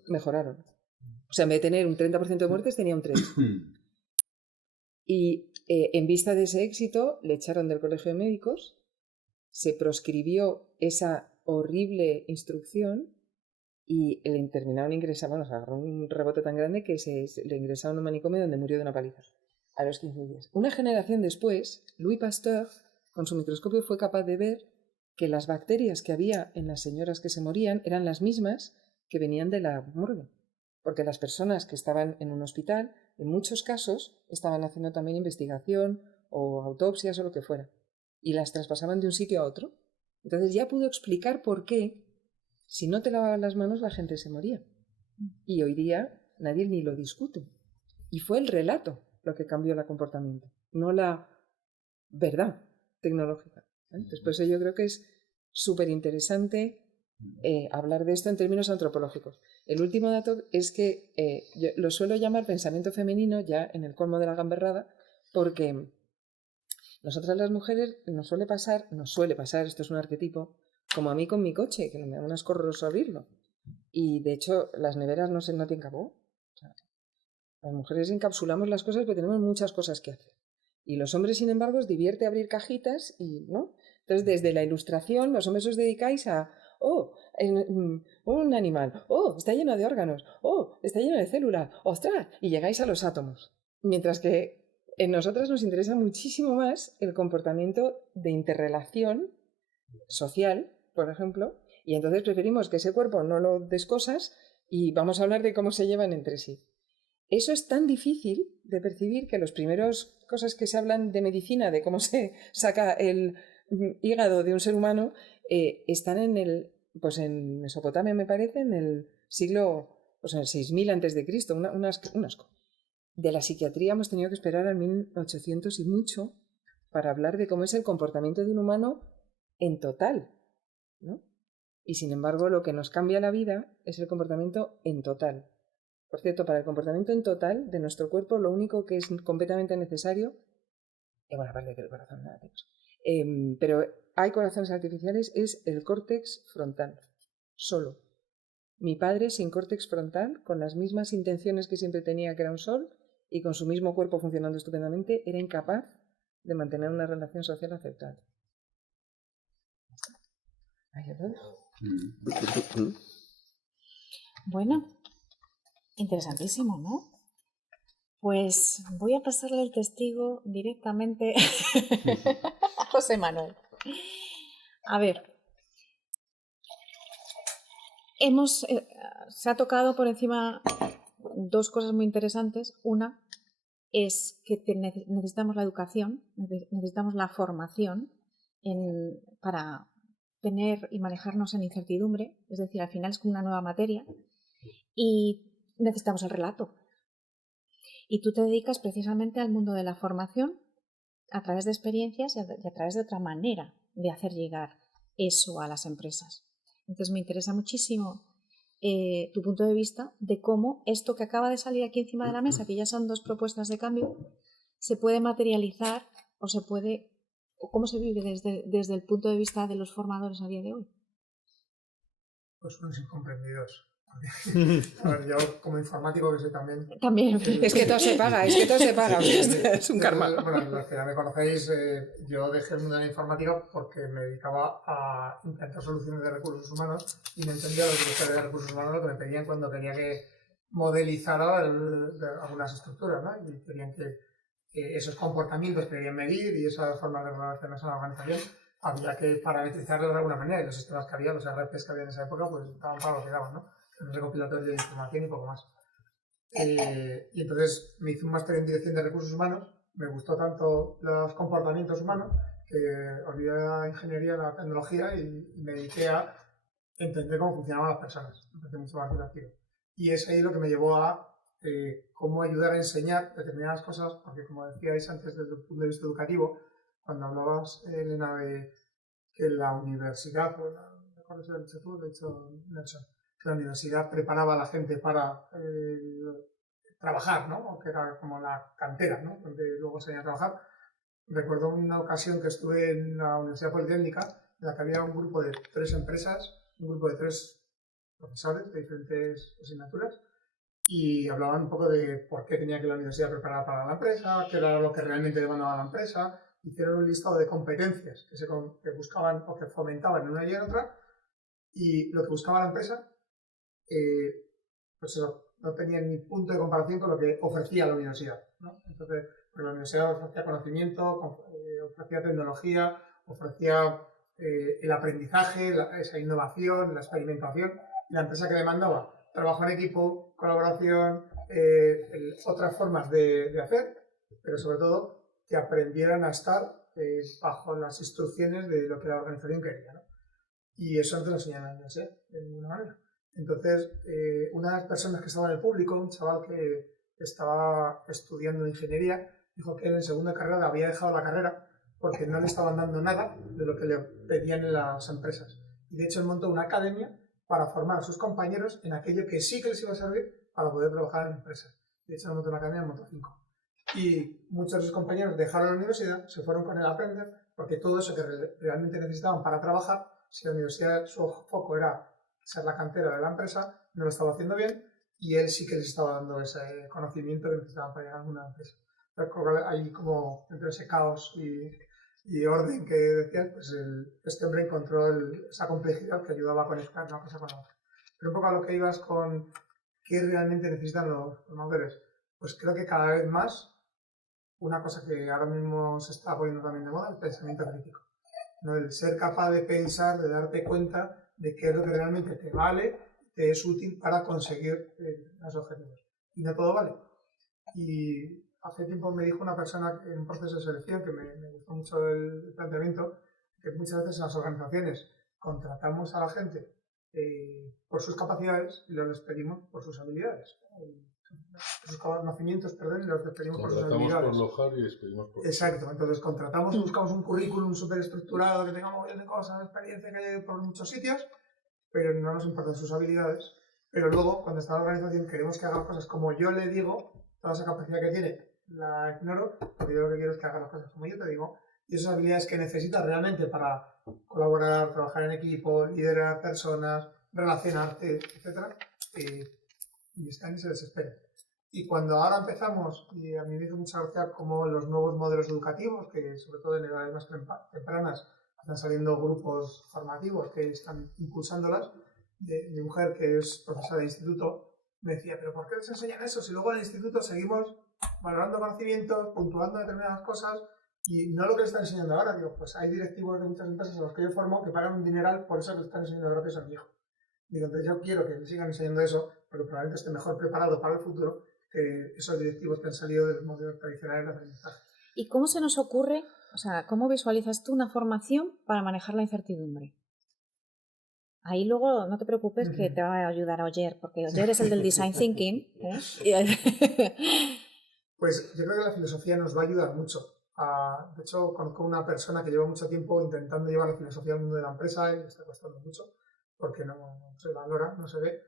Mejoraron. O sea, en vez de tener un 30% de muertes, tenía un 3%. Y en vista de ese éxito, le echaron del colegio de médicos, se proscribió esa horrible instrucción y le terminaron ingresando, bueno, agarró un rebote tan grande que le ingresaron en un manicomio donde murió de una paliza a los 15 días. Una generación después, Louis Pasteur, con su microscopio, fue capaz de ver que las bacterias que había en las señoras que se morían eran las mismas que venían de la morgue. Porque las personas que estaban en un hospital, en muchos casos, estaban haciendo también investigación o autopsias o lo que fuera. Y las traspasaban de un sitio a otro. Entonces ya pudo explicar por qué, si no te lavaban las manos, la gente se moría. Y hoy día nadie ni lo discute. Y fue el relato lo que cambió el comportamiento, no la verdad tecnológica. Entonces, por eso yo creo que es súper interesante hablar de esto en términos antropológicos. El último dato es que yo lo suelo llamar pensamiento femenino, ya en el colmo de la gamberrada, porque nosotras las mujeres nos suele pasar, esto es un arquetipo, como a mí con mi coche, que me da un asco horroroso abrirlo. Y de hecho las neveras no tienen capó. O sea, las mujeres encapsulamos las cosas, pero tenemos muchas cosas que hacer. Y los hombres, sin embargo, os divierte abrir cajitas y, ¿no? Entonces, desde la ilustración, los hombres os dedicáis a, un animal, está lleno de órganos, está lleno de células, ¡ostras! Y llegáis a los átomos. Mientras que en nosotras nos interesa muchísimo más el comportamiento de interrelación social, por ejemplo, y entonces preferimos que ese cuerpo no lo descosas y vamos a hablar de cómo se llevan entre sí. Eso es tan difícil de percibir que las primeras cosas que se hablan de medicina, de cómo se saca el hígado de un ser humano, están en Mesopotamia, me parece, en el siglo, en el 6000 a.C., un asco. De la psiquiatría hemos tenido que esperar al 1800 y mucho para hablar de cómo es el comportamiento de un humano en total, ¿no? Y sin embargo, lo que nos cambia la vida es el comportamiento en total. Por cierto, para el comportamiento en total de nuestro cuerpo, lo único que es completamente necesario, bueno, aparte de que el corazón nada tenemos, pero hay corazones artificiales, es el córtex frontal, solo. Mi padre sin córtex frontal, con las mismas intenciones que siempre tenía, que era un sol, y con su mismo cuerpo funcionando estupendamente, era incapaz de mantener una relación social aceptable. Bueno, interesantísimo, ¿no? Pues voy a pasarle el testigo directamente a José Manuel. A ver, se ha tocado por encima dos cosas muy interesantes. Una es que necesitamos la educación, necesitamos la formación para tener y manejarnos en incertidumbre, es decir, al final es como una nueva materia, y necesitamos el relato. Y tú te dedicas precisamente al mundo de la formación a través de experiencias y a través de otra manera de hacer llegar eso a las empresas. Entonces me interesa muchísimo tu punto de vista de cómo esto que acaba de salir aquí encima de la mesa, que ya son 2 propuestas de cambio, se puede materializar o cómo se vive desde el punto de vista de los formadores a día de hoy. Pues unos incomprendidos. A ver, yo como informático que soy también... Es que todo se paga, es un karma. Bueno, los que ya me conocéis, yo dejé el mundo de la informática porque me dedicaba a intentar soluciones de recursos humanos y no entendía los directores de recursos humanos lo que me pedían cuando quería que modelizara algunas estructuras, ¿no? Y querían que esos comportamientos que querían medir y esas formas de relacionarse en la organización había que parametrizarlos de alguna manera, y los sistemas que había, los ERPs que había en esa época, pues daban para lo que daban, ¿no? Un recopilatorio de información y poco más. Y entonces me hice un máster en dirección de recursos humanos, me gustó tanto los comportamientos humanos que olvidé la ingeniería, la tecnología y me dediqué a entender cómo funcionaban las personas. Me pareció mucho más divertido. Y es ahí lo que me llevó a cómo ayudar a enseñar determinadas cosas, porque como decíais antes desde el punto de vista educativo, cuando hablabas, Elena, de que la universidad, no recuerdo si lo has dicho tú, lo he dicho Nelson, que la universidad preparaba a la gente para trabajar, ¿no? O que era como la cantera, ¿no? Donde luego se iba a trabajar. Recuerdo una ocasión que estuve en la Universidad Politécnica, en la que había un grupo de 3 empresas, un grupo de 3 profesores de diferentes asignaturas, y hablaban un poco de por qué tenía que la universidad preparar para la empresa, qué era lo que realmente demandaba la empresa. Hicieron un listado de competencias que buscaban o que fomentaban en una y en otra, y lo que buscaba la empresa pues eso, no tenía ni punto de comparación con lo que ofrecía la universidad, ¿no? Entonces, pues la universidad ofrecía conocimiento, ofrecía tecnología, ofrecía el aprendizaje, esa innovación, la experimentación, y la empresa que demandaba trabajo en equipo, colaboración, otras formas de hacer, pero sobre todo que aprendieran a estar bajo las instrucciones de lo que la organización quería, ¿no? Y eso no te lo enseñan en la universidad, de ninguna manera. Entonces, una de las personas que estaba en el público, un chaval que estaba estudiando ingeniería, dijo que él en segunda carrera había dejado la carrera porque no le estaban dando nada de lo que le pedían en las empresas. Y de hecho él montó una academia para formar a sus compañeros en aquello que sí que les iba a servir para poder trabajar en empresas. De hecho, él montó una academia, montó 5. Y muchos de sus compañeros dejaron la universidad, se fueron con él a aprender, porque todo eso que realmente necesitaban para trabajar, si la universidad, su foco era ser la cantera de la empresa, no lo estaba haciendo bien, y él sí que les estaba dando ese conocimiento que necesitaban para llegar a alguna empresa. Entonces, ahí como entre ese caos y orden que decías, pues este hombre encontró esa complejidad que ayudaba a conectar una cosa con la otra. Pero un poco a lo que ibas con qué realmente necesitan los formadores, pues creo que cada vez más una cosa que ahora mismo se está poniendo también de moda, el pensamiento crítico, ¿no? El ser capaz de pensar, de darte cuenta de qué es lo que realmente te vale, te es útil para conseguir los objetivos. Y no todo vale. Y hace tiempo me dijo una persona en un proceso de selección que me gustó mucho el planteamiento, que muchas veces en las organizaciones contratamos a la gente por sus capacidades y los despedimos por sus habilidades. Sus conocimientos, perdón, y los despedimos por sus habilidades. Contratamos por lojar y despedimos por... Exacto, entonces contratamos y buscamos un currículum súper estructurado que tenga un montón de cosas, experiencia que hay por muchos sitios, pero no nos importan sus habilidades. Pero luego, cuando está en la organización, queremos que haga cosas como yo le digo, toda esa capacidad que tiene la ignoro, porque yo lo que quiero es que haga las cosas como yo te digo, y esas habilidades que necesitas realmente para colaborar, trabajar en equipo, liderar personas, relacionarte, etc., y están y se desesperan. Y cuando ahora empezamos, y a mí me hizo mucha gracia como los nuevos modelos educativos, que sobre todo en edades más tempranas están saliendo grupos formativos que están impulsándolas, mi mujer, que es profesora de instituto, me decía, pero ¿por qué les enseñan eso? Si luego en el instituto seguimos valorando conocimientos, puntuando determinadas cosas y no lo que le están enseñando ahora. Digo, pues hay directivos de muchas empresas a los que yo formo que pagan un dineral por eso que le están enseñando gratis a mi hijo. Digo, entonces yo quiero que le sigan enseñando eso, pero probablemente esté mejor preparado para el futuro que esos directivos que han salido de los modelos tradicionales de aprendizaje. ¿Y cómo se nos ocurre, o sea, cómo visualizas tú una formación para manejar la incertidumbre? Ahí luego no te preocupes que te va a ayudar Oyer, porque Oyer es el del Design Thinking. Pues yo creo que la filosofía nos va a ayudar mucho. De hecho, conozco una persona que lleva mucho tiempo intentando llevar la filosofía al mundo de la empresa y le está costando mucho porque no se valora, no se ve.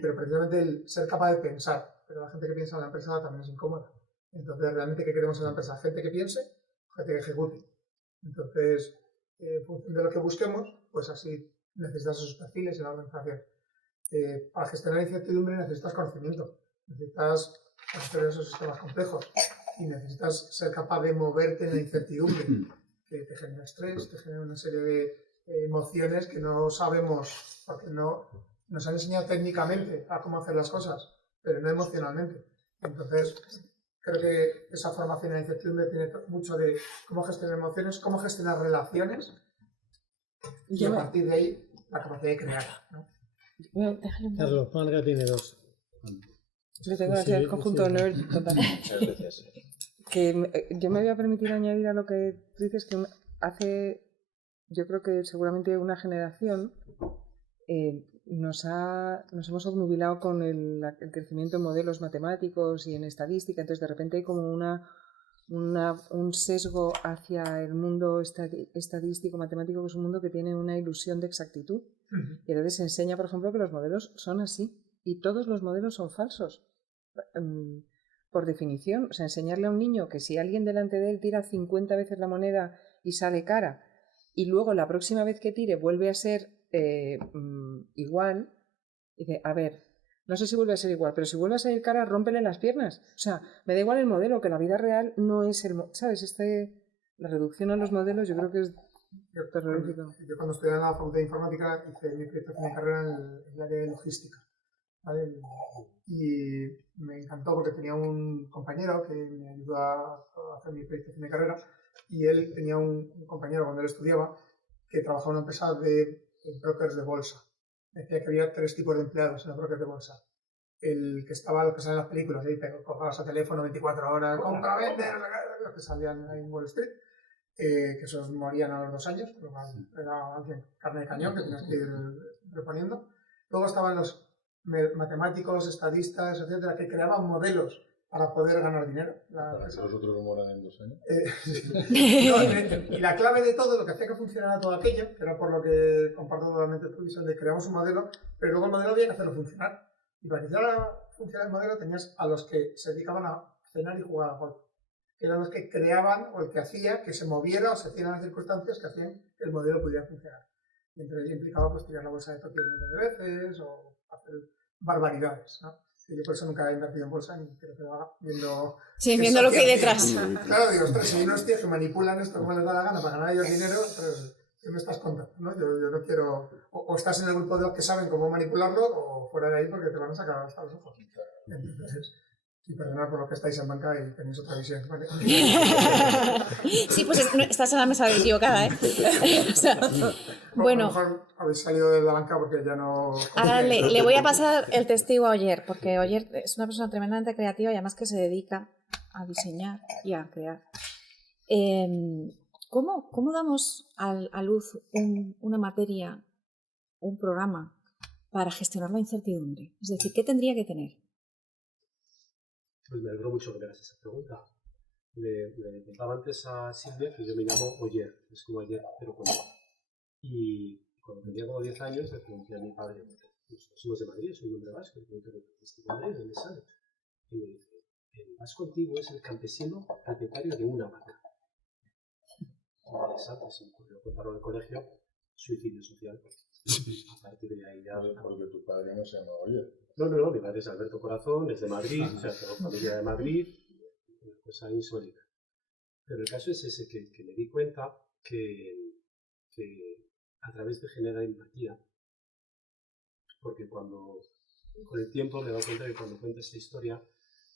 Pero precisamente el ser capaz de pensar, pero la gente que piensa en la empresa también es incómoda. Entonces, realmente, ¿qué queremos en la empresa? Gente que piense, gente que ejecute. Entonces, en función de lo que busquemos, pues así necesitas esos perfiles en la organización. Para gestionar la incertidumbre necesitas conocimiento, necesitas hacer esos sistemas complejos y necesitas ser capaz de moverte en la incertidumbre, que te genera estrés, te genera una serie de emociones que no sabemos, porque no nos han enseñado técnicamente a cómo hacer las cosas, pero no emocionalmente. Entonces, creo que esa formación en la incertidumbre tiene mucho de cómo gestionar emociones, cómo gestionar relaciones y a partir de ahí la capacidad de crear, ¿no? Carlos, Marga tiene 2. Yo tengo que hacer el conjunto nerd total. Muchas veces. Que yo me voy a permitir añadir a lo que tú dices que yo creo que seguramente una generación nos hemos obnubilado con el crecimiento en modelos matemáticos y en estadística, entonces de repente hay como un sesgo hacia el mundo estadístico, matemático, que es un mundo que tiene una ilusión de exactitud. Y entonces se enseña, por ejemplo, que los modelos son así y todos los modelos son falsos. Por definición, o sea, enseñarle a un niño que si alguien delante de él tira 50 veces la moneda y sale cara y luego la próxima vez que tire vuelve a ser igual, dice, a ver, no sé si vuelve a ser igual, pero si vuelve a salir cara, rómpele las piernas. O sea, me da igual el modelo, que la vida real no es ¿sabes? La reducción a los modelos yo creo que es terrorífico. Yo cuando estudié en la Facultad de Informática hice mi primera carrera en el área de logística, ¿vale? Y me encantó porque tenía un compañero que me ayudó a hacer mi proyecto de carrera y él tenía un compañero cuando él estudiaba que trabajaba en una empresa de brokers de bolsa. Decía que había 3 tipos de empleados en los brokers de bolsa. El que estaba, lo que sale en las películas, ahí colgados a teléfono 24 horas, compra, vende, los que salían ahí en Wall Street, que esos morían a los 2 años, pero era alguien carne de cañón que tenías que ir reponiendo. Luego estaban los matemáticos, estadistas, etcétera, que creaban modelos para poder ganar dinero. Para que los otros no mueran en 2 años. Y la clave de todo, lo que hacía que funcionara todo aquello, que era por lo que comparto totalmente tu visión de creamos un modelo, pero luego el modelo había que hacerlo funcionar. Y para que hiciera funcionar el modelo tenías a los que se dedicaban a cenar y jugar a golf, que eran los que creaban o el que hacía que se moviera o se hicieran las circunstancias que hacían que el modelo pudiera funcionar. Y entre ello implicaba pues tirar la bolsa de Tokio un millón de veces o hacer barbaridades, ¿no? Y yo por eso nunca he invertido en bolsa ni creo que lo haga viendo... Sí, viendo lo que hay detrás. Claro, digo, ostras, si hay unos tíos que manipulan esto como les da la gana para ganar ellos dinero, pues, ¿qué me estás contando? ¿No? Yo no quiero... O estás en el grupo de los que saben cómo manipularlo o fuera de ahí porque te van a sacar hasta los ojos. Entonces, y perdonad por lo que estáis en banca y tenéis otra visión, ¿vale? Sí, pues estás en la mesa equivocada, ¿eh? O sea, bueno. A lo mejor habéis salido de la banca porque ya no... Ahora le voy a pasar el testigo a Oyer, porque Oyer es una persona tremendamente creativa y además que se dedica a diseñar y a crear. ¿Cómo damos a luz una materia, un programa para gestionar la incertidumbre? Es decir, ¿qué tendría que tener? Pues me alegro mucho que me hagas esa pregunta. Le contaba antes a Silvia que yo me llamo Oyer, es como ayer, pero con O. Y cuando tenía como 10 años le pregunté a mi padre, nosotros somos de Madrid, soy un hombre vasco, le pregunté, ¿este Madrid dónde sale? Y me dice, el vasco antiguo es el campesino propietario de una vaca. Interesante, se me ocurrió contarlo en el colegio, suicidio social. A partir de ahí ya... Porque tu padre no se llama Oyer. No, mi padre es Alberto Corazón, es de Madrid, o sea, tengo familia de Madrid, una cosa insólita. Pero el caso es ese, que me di cuenta que a través de generar empatía, porque con el tiempo me he dado cuenta que cuando cuento esta historia,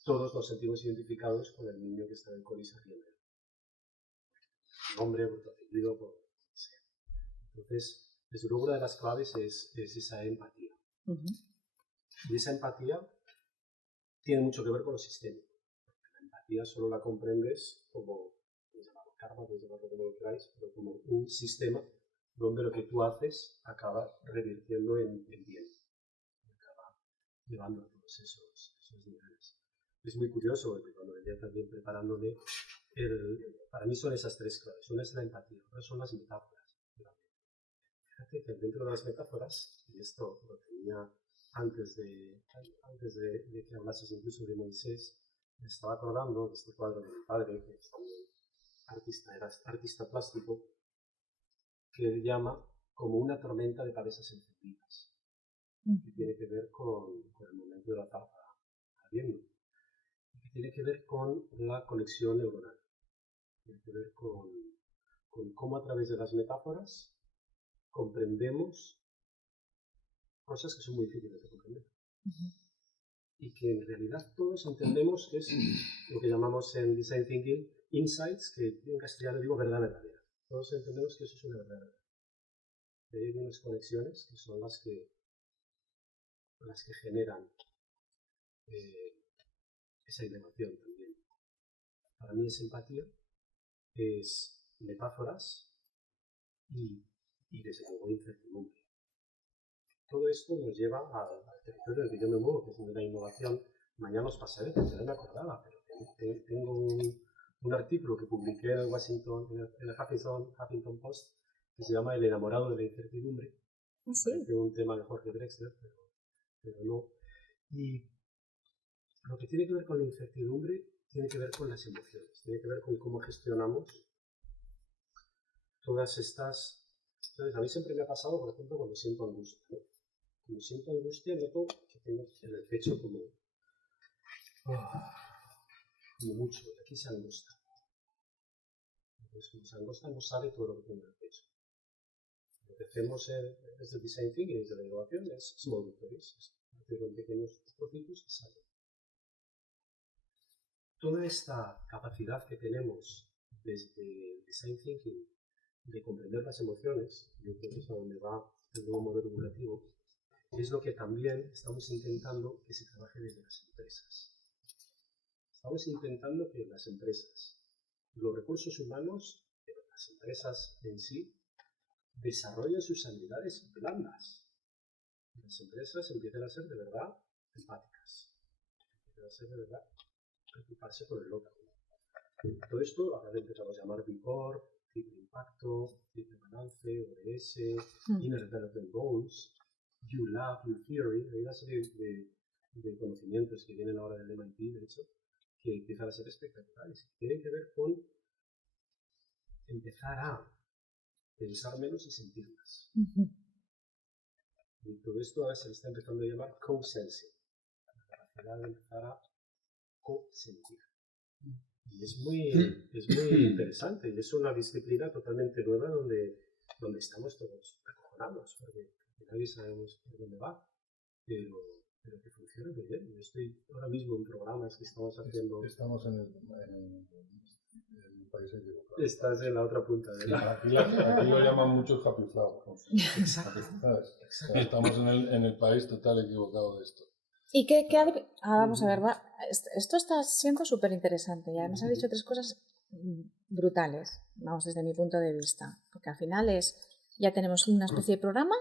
todos nos sentimos identificados con el niño que está en el cole y se ríe. Nombre, por tu apellido, por lo que sea. Entonces, desde luego una de las claves es esa empatía. Y esa empatía tiene mucho que ver con lo sistémico. La empatía solo la comprendes como, podéis llamarlo karma, podéis llamarlo como lo queráis, pero como un sistema donde lo que tú haces acaba revirtiendo en bien. Acaba llevando a todos esos niveles. Es muy curioso porque cuando venía también preparándome, para mí son esas tres claves. Una es la empatía, otra son las metáforas. Fíjate que dentro de las metáforas, y esto lo tenía antes de que hablases incluso de Moisés, me estaba acordando de este cuadro de mi padre, que es también era artista plástico, que él llama como una tormenta de cabezas encendidas, que tiene que ver con el momento de la zarza ardiendo, que tiene que ver con la conexión neuronal, tiene que ver con cómo a través de las metáforas comprendemos cosas que son muy difíciles de comprender. Y que en realidad todos entendemos que es lo que llamamos en Design Thinking insights, que en castellano digo verdad verdadera. Todos entendemos que eso es una verdad verdadera. Hay unas conexiones que son las que generan esa innovación también. Para mí es empatía, es metáforas y desde luego incertidumbre. Todo esto nos lleva al territorio en el que yo me muevo, que es de la innovación. Mañana os pasaré, porque no me acordaba, pero tengo un artículo que publiqué en el Huffington Post, que se llama El enamorado de la incertidumbre. ¿Sí? Parece un tema de Jorge Drexler, pero no. Y lo que tiene que ver con la incertidumbre tiene que ver con las emociones, tiene que ver con cómo gestionamos todas estas. Entonces, a mí siempre me ha pasado, por ejemplo, cuando siento angustia, ¿no? Cuando siento angustia, noto que tengo en el pecho como mucho, aquí se angosta. Entonces, como se angosta, no sabe todo lo que tengo en el pecho. Lo que hacemos desde el Design Thinking y desde la innovación es small victories, es hacer con pequeños trocitos que salen. Toda esta capacidad que tenemos desde el Design Thinking de comprender las emociones, y entonces a donde va el nuevo modelo educativo, es lo que también estamos intentando que se trabaje desde las empresas. Estamos intentando que las empresas, los recursos humanos, pero las empresas en sí, desarrollen sus habilidades blandas. Las empresas empiezan a ser de verdad empáticas, empiezan a ser de verdad preocuparse por el otro. Todo esto ahora empezamos a llamar BIPOR, triple impacto, triple balance, ODS, Inner Development Goals, ULab, U-Theory. Hay una serie de conocimientos que vienen ahora del MIT, de hecho, que empiezan a ser espectaculares. Tienen que ver con empezar a pensar menos y sentir más. Y todo esto ahora se le está empezando a llamar co-sensing, la capacidad de empezar a co-sentir. Y es muy interesante, y es una disciplina totalmente nueva donde estamos todos acojonados, porque nadie sabemos por dónde va, pero que funciona muy bien. Yo estoy ahora mismo en programas que estamos haciendo. Estamos en el país equivocado. Estás en la otra punta, ¿verdad? Aquí lo llaman mucho happy flower. Exacto. Estamos en el país total equivocado de esto. ¿Y vamos a ver, esto está siendo súper interesante y además has dicho tres cosas brutales, vamos, desde mi punto de vista, porque al final ya tenemos una especie de programa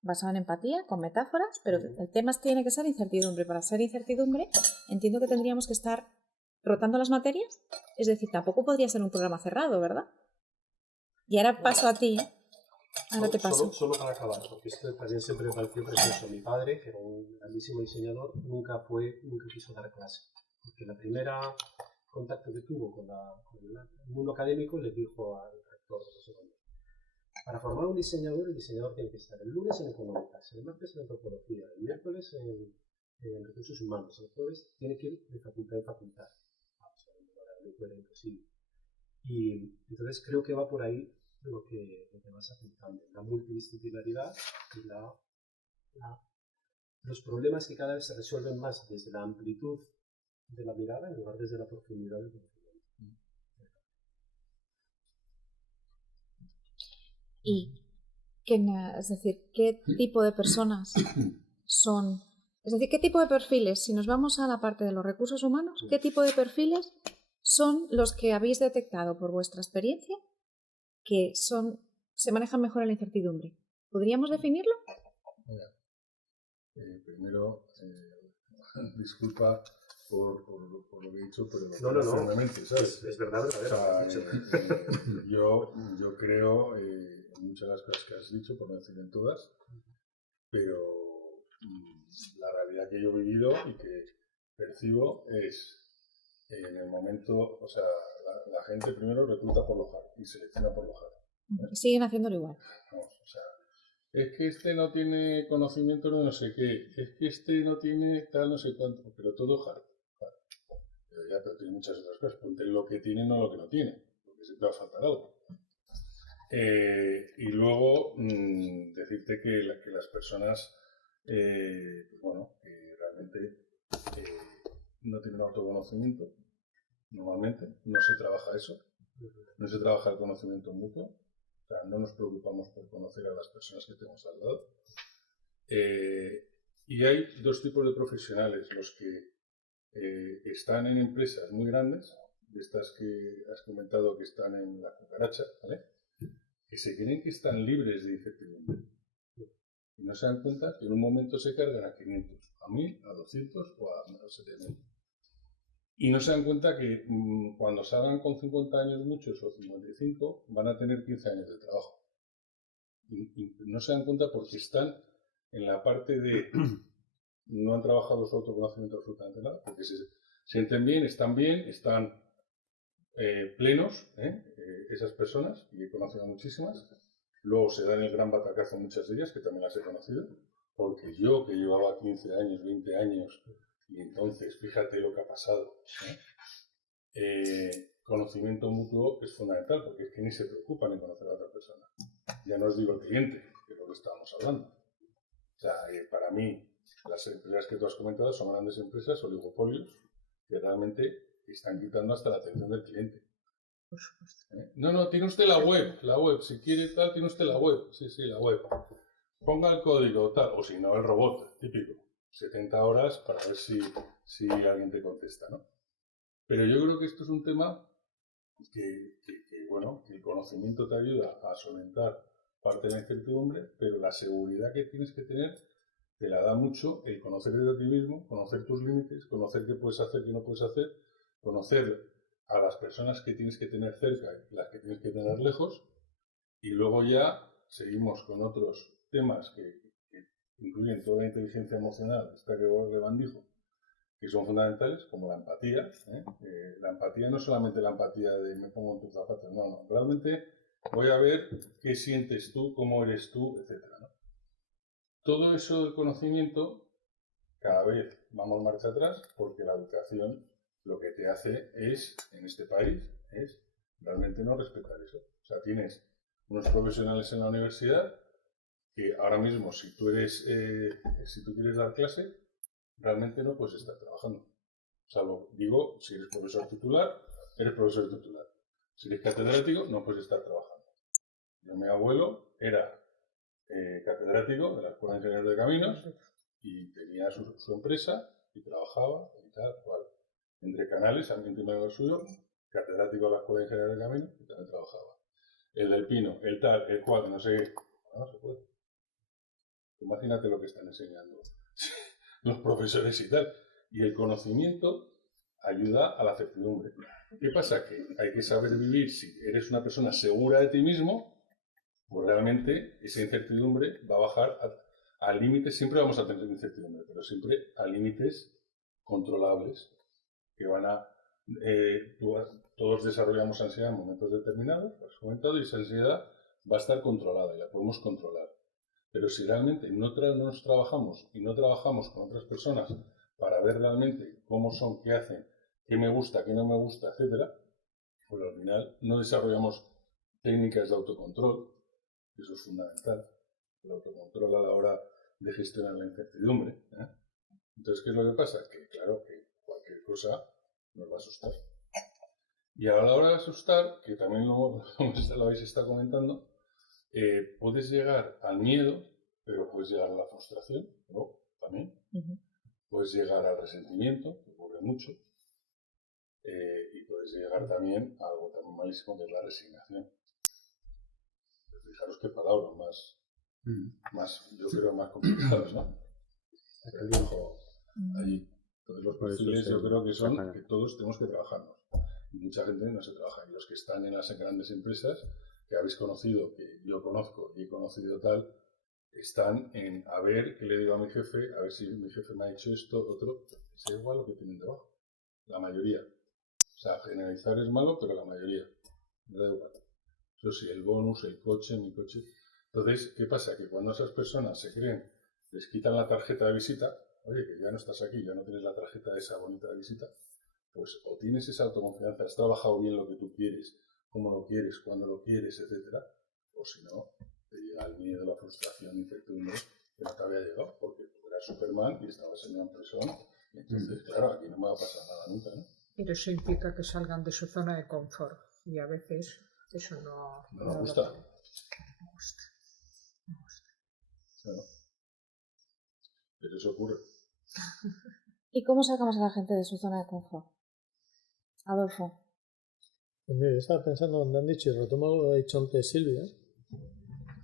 basado en empatía, con metáforas, pero el tema tiene que ser incertidumbre. Para ser incertidumbre, entiendo que tendríamos que estar rotando las materias, es decir, tampoco podría ser un programa cerrado, ¿verdad? Y ahora paso a ti. Ahora te paso. Solo para acabar, porque esto también siempre me pareció precioso. Mi padre, que era un grandísimo diseñador, nunca quiso dar clase, porque la primera contacto que tuvo con el mundo académico le dijo al rector de segundo: para formar un diseñador, el diseñador tiene que estar el lunes en económicas, el martes en antropología, el miércoles en recursos humanos, el jueves tiene que ir de facultad en facultad. Eso era imposible. Y entonces creo que va por ahí lo que vas apuntando, la multidisciplinaridad y los problemas que cada vez se resuelven más desde la amplitud de la mirada en lugar desde la profundidad del conocimiento. Y es decir, ¿qué tipo de personas son? Es decir, ¿qué tipo de perfiles, si nos vamos a la parte de los recursos humanos, qué tipo de perfiles son los que habéis detectado por vuestra experiencia que se manejan mejor en la incertidumbre? ¿Podríamos definirlo? Primero, disculpa por lo que he dicho, pero No. firmemente, ¿sabes? Es verdad, O sea, yo creo en muchas de las cosas que has dicho, por no decir en todas, pero la realidad que yo he vivido y que percibo es en el momento, o sea, la gente primero recluta por lo hard y selecciona por lo hard. Siguen haciéndolo igual. Vamos, o sea, es que este no tiene conocimiento de no sé qué, es que este no tiene tal no sé cuánto, pero todo hard. Pero tiene muchas otras cosas. Ponte lo que tiene, no lo que no tiene, porque siempre va a faltar algo. Y luego decirte que las personas, pues bueno, que realmente no tienen autoconocimiento, normalmente, no se trabaja eso, no se trabaja el conocimiento mutuo, o sea, no nos preocupamos por conocer a las personas que tenemos al lado. Y hay dos tipos de profesionales, los que están en empresas muy grandes, de estas que has comentado que están en la cucaracha, ¿vale? Que se creen que están libres de incertidumbre. Y no se dan cuenta que en un momento se cargan a 500, a 1000, a 200 o a 7.000. Y no se dan cuenta que cuando salgan con 50 años muchos o 55, van a tener 15 años de trabajo. Y no se dan cuenta porque están en la parte de no han trabajado su autoconocimiento absolutamente nada, porque se sienten bien, están plenos, esas personas, y he conocido muchísimas. Luego se dan el gran batacazo muchas de ellas, que también las he conocido, porque yo, que llevaba 15 años, 20 años, y entonces fíjate lo que ha pasado. Conocimiento mutuo es fundamental, porque es que ni se preocupan en conocer a otra persona. Ya no os digo el cliente, que es lo que estábamos hablando. O sea, para mí, las empresas que tú has comentado son grandes empresas, oligopolios, que realmente están quitando hasta la atención del cliente. No, tiene usted la web, si quiere tal, tiene usted la web, sí, la web. Ponga el código tal, o si no, el robot, típico, 70 horas para ver si alguien te contesta, ¿no? Pero yo creo que esto es un tema que el conocimiento te ayuda a solventar parte de la incertidumbre, pero la seguridad que tienes que tener te la da mucho el conocerte a ti mismo, conocer tus límites, conocer qué puedes hacer, qué no puedes hacer, conocer a las personas que tienes que tener cerca y las que tienes que tener lejos, y luego ya seguimos con otros temas que incluyen toda la inteligencia emocional, esta que Levan dijo, que son fundamentales, como la empatía. La empatía no es solamente la empatía de me pongo en tus zapatos, no, realmente voy a ver qué sientes tú, cómo eres tú, etc., ¿no? Todo eso del conocimiento, cada vez vamos marcha atrás, porque la educación lo que te hace es, en este país, es realmente no respetar eso. O sea, tienes unos profesionales en la universidad que ahora mismo, si tú quieres dar clase, realmente no puedes estar trabajando. Salvo, digo, si eres profesor titular, eres profesor titular. Si eres catedrático, no puedes estar trabajando. Mi abuelo era catedrático de la Escuela de Ingenieros de Caminos y tenía su empresa y trabajaba y tal cual. Entre Canales, ambiente medio suyo, catedrático de la Escuela de Ingenieros de Caminos y también trabajaba. El del Pino, el tal, el cual, no sé qué. No se puede. Imagínate lo que están enseñando los profesores y tal. Y el conocimiento ayuda a la certidumbre. ¿Qué pasa? Que hay que saber vivir. Si eres una persona segura de ti mismo, pues realmente esa incertidumbre va a bajar a límites. Siempre vamos a tener incertidumbre, pero siempre a límites controlables que van a... todos desarrollamos ansiedad en momentos determinados, lo has comentado, y esa ansiedad va a estar controlada y la podemos controlar. Pero si realmente no nos trabajamos y no trabajamos con otras personas para ver realmente cómo son, qué hacen, qué me gusta, qué no me gusta, etc., pues al final no desarrollamos técnicas de autocontrol, que eso es fundamental, el autocontrol a la hora de gestionar la incertidumbre. Entonces, ¿qué es lo que pasa? Que claro, que cualquier cosa nos va a asustar. Y a la hora de asustar, que también lo habéis estado comentando, puedes llegar al miedo, pero puedes llegar a la frustración, ¿no? También. Puedes llegar al resentimiento, que ocurre mucho, y puedes llegar también a algo tan malísimo que es la resignación. Fijaros qué palabras más, yo creo, más complicadas, ¿no? Ahí, todos los perfiles yo creo que son que todos tenemos que trabajarnos. Y mucha gente no se trabaja. Y los que están en las grandes empresas, que habéis conocido, que yo conozco y he conocido tal, están en a ver qué le digo a mi jefe, a ver si mi jefe me ha hecho esto, otro. Es igual lo que tienen debajo. La mayoría. O sea, generalizar es malo, pero la mayoría. Me da igual. Eso sí, el bonus, el coche, mi coche. Entonces, ¿qué pasa? Que cuando esas personas se creen, les quitan la tarjeta de visita, oye, que ya no estás aquí, ya no tienes la tarjeta de esa bonita de visita, pues o tienes esa autoconfianza, has trabajado bien lo que tú quieres, cómo lo quieres, cuándo lo quieres, etcétera, o si no, te llega el miedo, la frustración, la incertidumbre, que no te había llegado, porque tú eras Superman y estabas en una empresa, y entonces, claro, aquí no me va a pasar nada nunca, ¿no? Pero eso implica que salgan de su zona de confort, y a veces eso no nos gusta. No me gusta. Claro. Pero eso ocurre. ¿Y cómo sacamos a la gente de su zona de confort? Adolfo. Pues mira, yo estaba pensando donde han dicho, y retomo lo que ha dicho antes Silvia,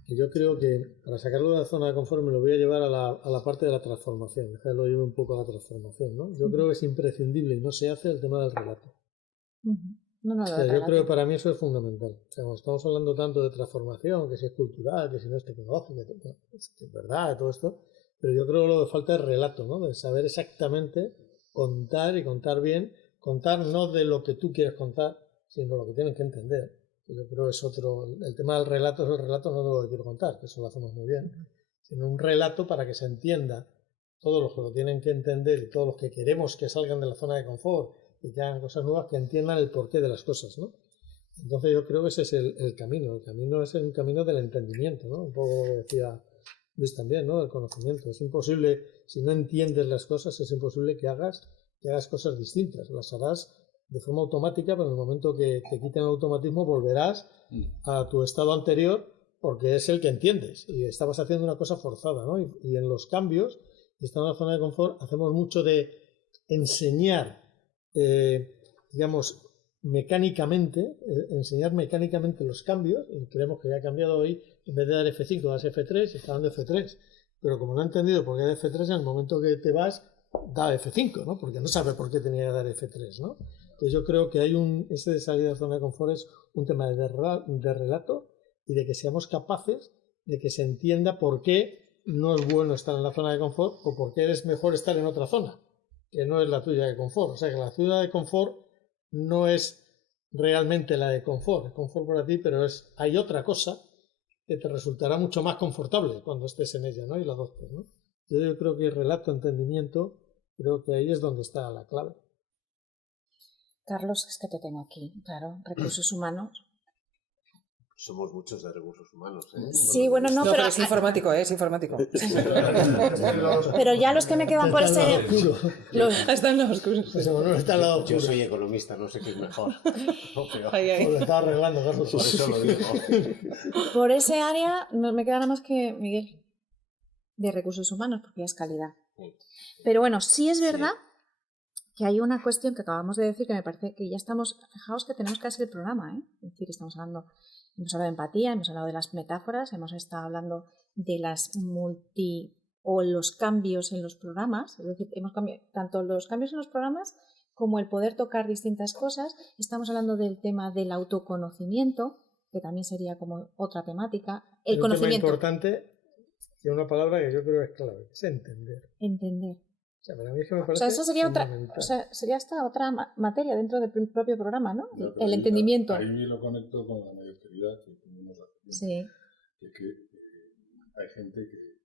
que yo creo que para sacarlo de la zona de confort me lo voy a llevar a la parte de la transformación, dejarlo llevar un poco a la transformación, ¿no? Yo creo que es imprescindible y no se hace el tema del relato. No, o sea, yo creo que para mí eso es fundamental. O sea, cuando estamos hablando tanto de transformación, que si es cultural, que si no es tecnológica, que es verdad, todo esto, pero yo creo que lo que falta es relato, ¿no? De saber exactamente contar y contar bien, contar no de lo que tú quieres contar, sino lo que tienen que entender. Yo creo que es otro, el tema del relato es el relato no de lo que quiero contar, que eso lo hacemos muy bien, sino un relato para que se entienda todos los que lo tienen que entender y todos los que queremos que salgan de la zona de confort y que hagan cosas nuevas, que entiendan el porqué de las cosas, ¿no? Entonces yo creo que ese es el camino es un camino del entendimiento, ¿no? Un poco lo que decía Luis también, ¿no? El conocimiento. Es imposible, si no entiendes las cosas, es imposible que hagas cosas distintas. Las harás de forma automática, pero en el momento que te quiten el automatismo volverás a tu estado anterior porque es el que entiendes y estabas haciendo una cosa forzada, ¿no? Y en los cambios, estando en la zona de confort, hacemos mucho de enseñar, digamos, mecánicamente, enseñar mecánicamente los cambios, y creemos que ya ha cambiado hoy, en vez de dar F5 das F3 y está dando F3, pero como no ha entendido por qué da F3, en el momento que te vas da F5, ¿no? Porque no sabe por qué tenía que dar F3, ¿no? Entonces yo creo que hay ese de salir de la zona de confort es un tema de relato y de que seamos capaces de que se entienda por qué no es bueno estar en la zona de confort o por qué es mejor estar en otra zona, que no es la tuya de confort. O sea que la zona de confort no es realmente la de confort, es confort para ti, pero hay otra cosa que te resultará mucho más confortable cuando estés en ella, ¿no? Y la adoptes, ¿no? Yo creo que el relato, entendimiento, creo que ahí es donde está la clave. Carlos, es que te tengo aquí, claro, recursos humanos. Somos muchos de recursos humanos, ¿eh? Sí, bueno, no, pero es informático, es informático. Pero ya los que me quedan por ese... Están los oscuros. Yo soy economista, no sé qué es mejor. Lo estaba arreglando, Carlos. Por eso lo digo. Por ese área no me queda nada más que Miguel, de recursos humanos, porque ya es calidad. Pero bueno, sí es verdad que hay una cuestión que acabamos de decir que me parece que ya estamos, fijaos que tenemos casi el programa, ¿eh? Es decir, hemos hablado de empatía, hemos hablado de las metáforas, hemos estado hablando de las o los cambios en los programas, es decir, hemos cambiado tanto los cambios en los programas como el poder tocar distintas cosas. Estamos hablando del tema del autoconocimiento, que también sería como otra temática. El conocimiento. Un tema importante, y una palabra que yo creo que es clave, es entender. Entender. O sea, para mí es que me parece eso sería sería esta otra materia dentro del propio programa, ¿no? El entendimiento. Ahí lo conecto con la mediocridad que tenemos aquí. Sí. Que hay gente que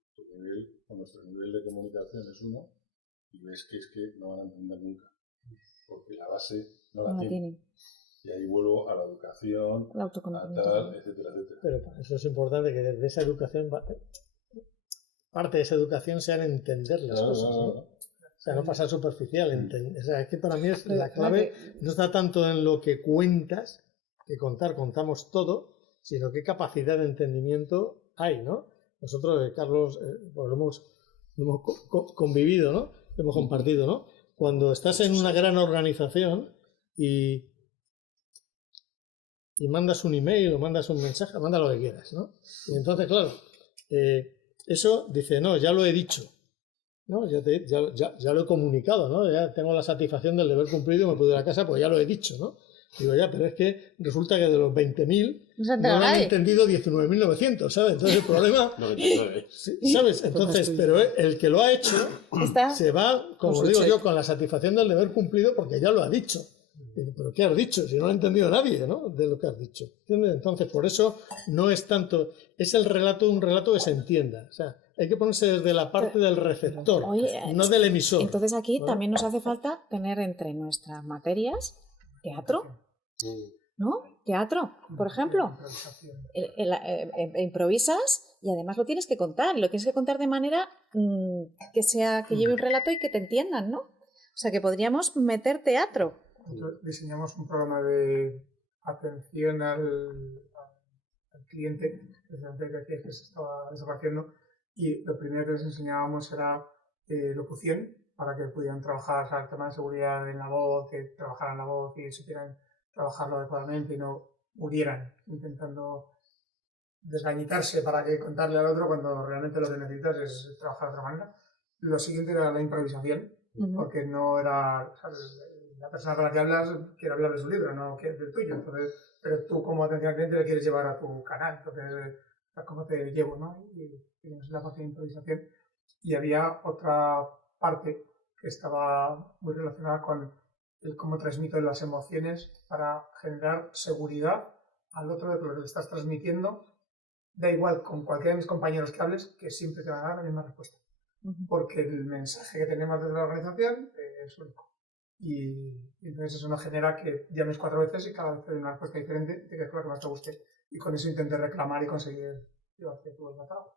con nuestro nivel de comunicación es uno y ves que es que no van a entender nunca. Porque la base no la tienen. Y ahí vuelvo a la educación, a tal, etcétera, etcétera. Pero para eso es importante que desde esa educación, parte de esa educación sea en entender las cosas, ¿no? O sea, no pasar superficial. O sea, es que para mí es la clave no está tanto en lo que cuentas, que contamos todo, sino qué capacidad de entendimiento hay, ¿no? Nosotros, Carlos, pues lo hemos convivido, ¿no? Lo hemos compartido, ¿no? Cuando estás en una gran organización y mandas un email o mandas un mensaje, manda lo que quieras, ¿no? Y entonces, claro, eso dice, no, ya lo he dicho, ¿no? Ya lo he comunicado, ¿no? Ya tengo la satisfacción del deber cumplido y me puedo ir a casa porque ya lo he dicho, ¿no? Digo, ya, pero es que resulta que de los 20.000 no lo han entendido 19.900, ¿sabes? Entonces el problema... 99. ¿Sabes? Entonces, pero el que lo ha hecho se va, como digo yo, con la satisfacción del deber cumplido porque ya lo ha dicho. ¿Pero qué has dicho? Si no lo ha entendido nadie, ¿no? De lo que has dicho. ¿Entiendes? Entonces, por eso no es tanto... Es un relato que se entienda. O sea, hay que ponerse desde la parte del receptor, no del emisor. Entonces aquí también nos hace falta tener entre nuestras materias teatro, ¿no? Teatro, por ejemplo. Improvisas y además lo tienes que contar. Lo tienes que contar de manera que lleve un relato y que te entiendan, ¿no? O sea, que podríamos meter teatro. Nosotros diseñamos un programa de atención al cliente, que se estaba desapareciendo, y lo primero que les enseñábamos era locución, para que pudieran trabajar, o sea, el tema de seguridad en la voz, que trabajaran la voz y supieran trabajarlo adecuadamente y no murieran intentando desgañitarse para que contarle al otro cuando realmente lo que necesitas es trabajar de otra manera. Lo siguiente era la improvisación, porque no era... ¿sabes? La persona con la que hablas quiere hablar de su libro, no del tuyo. Entonces, pero tú como atención al cliente le quieres llevar a tu canal. Entonces, ¿cómo te llevo? ¿No? Y tienes la parte de improvisación. Y había otra parte que estaba muy relacionada con el cómo transmito las emociones para generar seguridad al otro de que lo que le estás transmitiendo. Da igual con cualquiera de mis compañeros que hables, que siempre te van a dar la misma respuesta. Porque el mensaje que tenemos desde la organización es único. Y entonces eso nos genera que llames 4 veces y cada vez te dé una respuesta diferente, te quedes con la que más te guste. Y con eso intentes reclamar y conseguir llevarte tu tratado.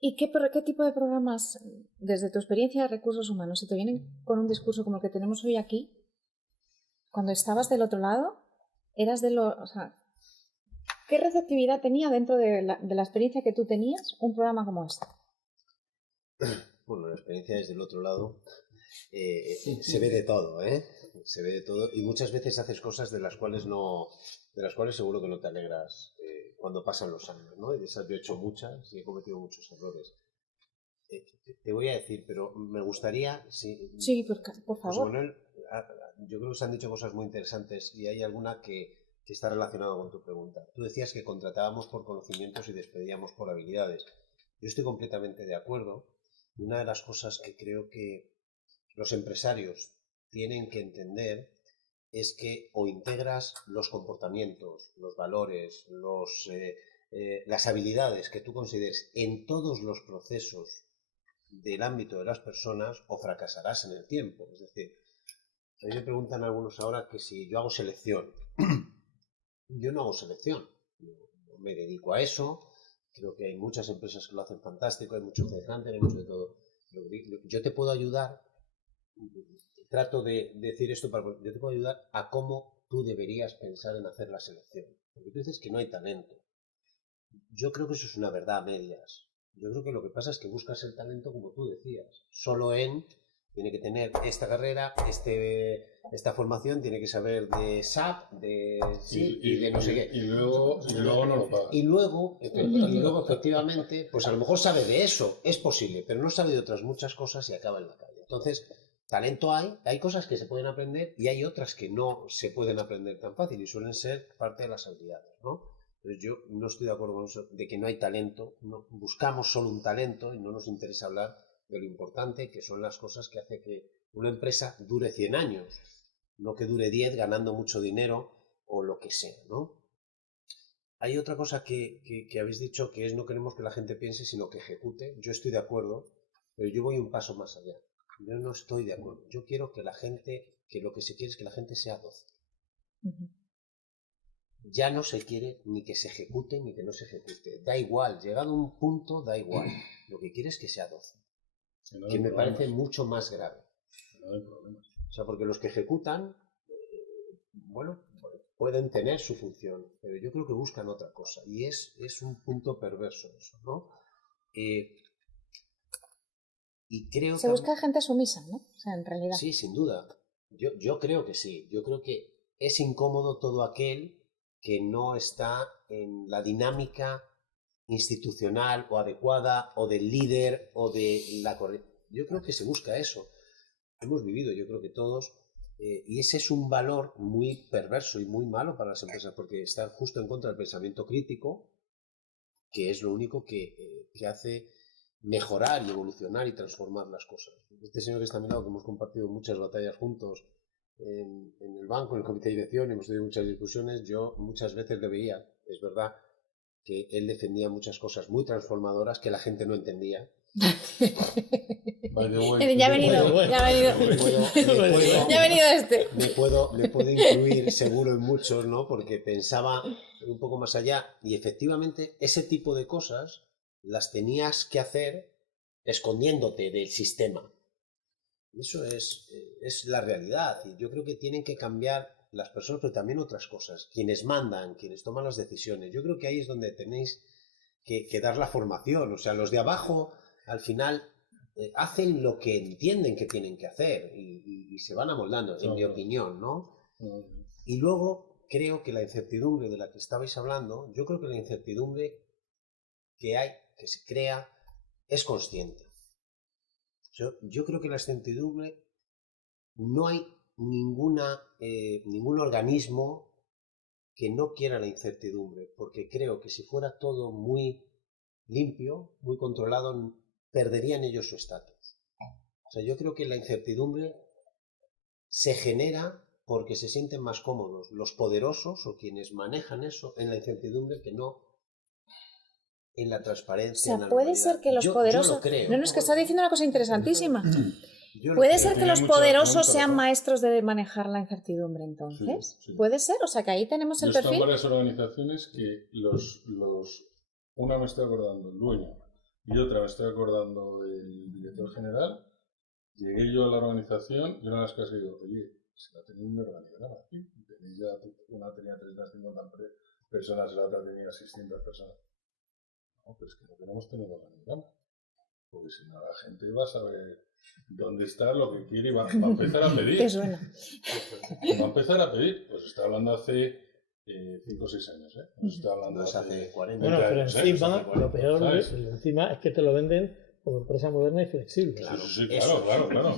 ¿Y qué tipo de programas, desde tu experiencia de recursos humanos, si te vienen con un discurso como el que tenemos hoy aquí, cuando estabas del otro lado, eras o sea, ¿qué receptividad tenía dentro de la experiencia que tú tenías un programa como este? Bueno, la experiencia desde el otro lado se ve de todo, ¿eh? Se ve de todo y muchas veces haces cosas de las cuales seguro que no te alegras cuando pasan los años, ¿no? Y de esas yo he hecho muchas y he cometido muchos errores. Te voy a decir, pero me gustaría... Sí, por favor. Manuel, yo creo que se han dicho cosas muy interesantes y hay alguna que está relacionada con tu pregunta. Tú decías que contratábamos por conocimientos y despedíamos por habilidades. Yo estoy completamente de acuerdo. Una de las cosas que creo que los empresarios tienen que entender es que o integras los comportamientos, los valores, las habilidades que tú consideres en todos los procesos del ámbito de las personas o fracasarás en el tiempo. Es decir, a mí me preguntan algunos ahora que si yo hago selección. Yo no hago selección, no me dedico a eso. Creo que hay muchas empresas que lo hacen fantástico, hay mucho headhunter, hay mucho de todo. Yo te puedo ayudar, trato de decir esto, yo te puedo ayudar a cómo tú deberías pensar en hacer la selección. Porque tú dices que no hay talento. Yo creo que eso es una verdad a medias. Yo creo que lo que pasa es que buscas el talento como tú decías. Tiene que tener esta carrera, esta formación, tiene que saber de SAP, y de no sé qué. Y luego no lo paga. Y luego, efectivamente, pues a lo mejor sabe de eso, es posible, pero no sabe de otras muchas cosas y acaba en la calle. Entonces, talento hay cosas que se pueden aprender y hay otras que no se pueden aprender tan fácil y suelen ser parte de las habilidades, ¿no? Entonces yo no estoy de acuerdo con eso de que no hay talento, no, buscamos solo un talento y no nos interesa hablar de lo importante que son las cosas que hace que una empresa dure 100 años, no que dure 10 ganando mucho dinero o lo que sea, ¿no? Hay otra cosa que habéis dicho que es no queremos que la gente piense sino que ejecute. Yo estoy de acuerdo, pero yo voy un paso más allá. Yo no estoy de acuerdo. Yo quiero que lo que se quiere es que la gente sea dócil. Ya no se quiere ni que se ejecute ni que no se ejecute. Da igual, llegado a un punto, da igual. Lo que quiere es que sea dócil. que me parece mucho más grave. No hay problema. O sea, porque los que ejecutan, bueno, pueden tener su función, pero yo creo que buscan otra cosa. Y es un punto perverso eso, ¿no? Y creo Se busca gente sumisa, ¿no? O sea, en realidad. Sí, sin duda. Yo creo que sí. Yo creo que es incómodo todo aquel que no está en la dinámica institucional o adecuada o del líder o de la corriente. Yo creo que se busca eso. Hemos vivido, yo creo que todos, y ese es un valor muy perverso y muy malo para las empresas porque está justo en contra del pensamiento crítico, que es lo único que hace mejorar y evolucionar y transformar las cosas. Este señor que está a mi lado, que hemos compartido muchas batallas juntos en el banco, en el comité de dirección, hemos tenido muchas discusiones, yo muchas veces le veía, es verdad, que él defendía muchas cosas muy transformadoras que la gente no entendía. Ya ha venido este. Me puedo incluir seguro en muchos, ¿no? Porque pensaba un poco más allá y efectivamente ese tipo de cosas las tenías que hacer escondiéndote del sistema. Eso es la realidad y yo creo que tienen que cambiar las personas, pero también otras cosas. Quienes mandan, quienes toman las decisiones. Yo creo que ahí es donde tenéis que dar la formación. O sea, los de abajo, al final, hacen lo que entienden que tienen que hacer y se van amoldando, en mi opinión, ¿no? Y luego creo que la incertidumbre de la que estabais hablando, yo creo que la incertidumbre que se crea, es consciente. Yo creo que la incertidumbre, no hay ningún organismo que no quiera la incertidumbre, porque creo que si fuera todo muy limpio, muy controlado, perderían ellos su estatus. O sea, yo creo que la incertidumbre se genera porque se sienten más cómodos los poderosos o quienes manejan eso en la incertidumbre que no en la transparencia. O sea, puede ser que los poderosos... Yo lo creo. No, es que está diciendo una cosa interesantísima. Puede ser que los poderosos sean maestros de manejar la incertidumbre, entonces. Sí. Puede ser, o sea, que ahí tenemos el Yo he estado perfil. en varias organizaciones que una me estoy acordando el dueño y otra me estoy acordando el director general. Llegué yo a la organización y una de las cosas que digo, oye, si no tenéis un organigrama aquí, una tenía 350 personas, la otra tenía 600 personas. No, pero es que no queremos tener organigrama, porque si no la gente va a saber dónde está lo que quiere y va a empezar a pedir. ¿Qué suena? Va a empezar a pedir, pues está hablando hace 5 o 6 años, ¿eh? Nos está hablando hace 40 Bueno, pero años. encima, ¿sabes? lo peor ¿sabes? encima es que te lo venden como empresa moderna y flexible. Claro, Sí, claro. Claro,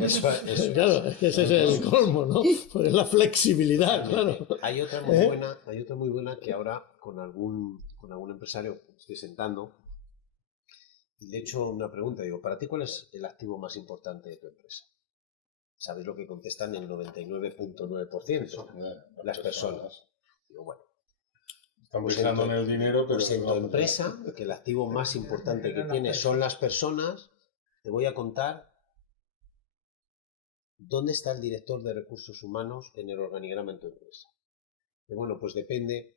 es que ese es el colmo, ¿no? Pues es la flexibilidad, claro. Hay otra muy buena que ahora con algún empresario estoy sentando y le he hecho una pregunta. Digo, ¿para ti cuál es el activo más importante de tu empresa? ¿Sabes lo que contestan el 99.9%? Las personas. Digo, bueno. Están pensando en el dinero, pero... Pues en tu empresa, que el activo más importante que tienes son las personas, te voy a contar dónde está el director de recursos humanos en el organigrama en tu empresa. Y bueno, pues depende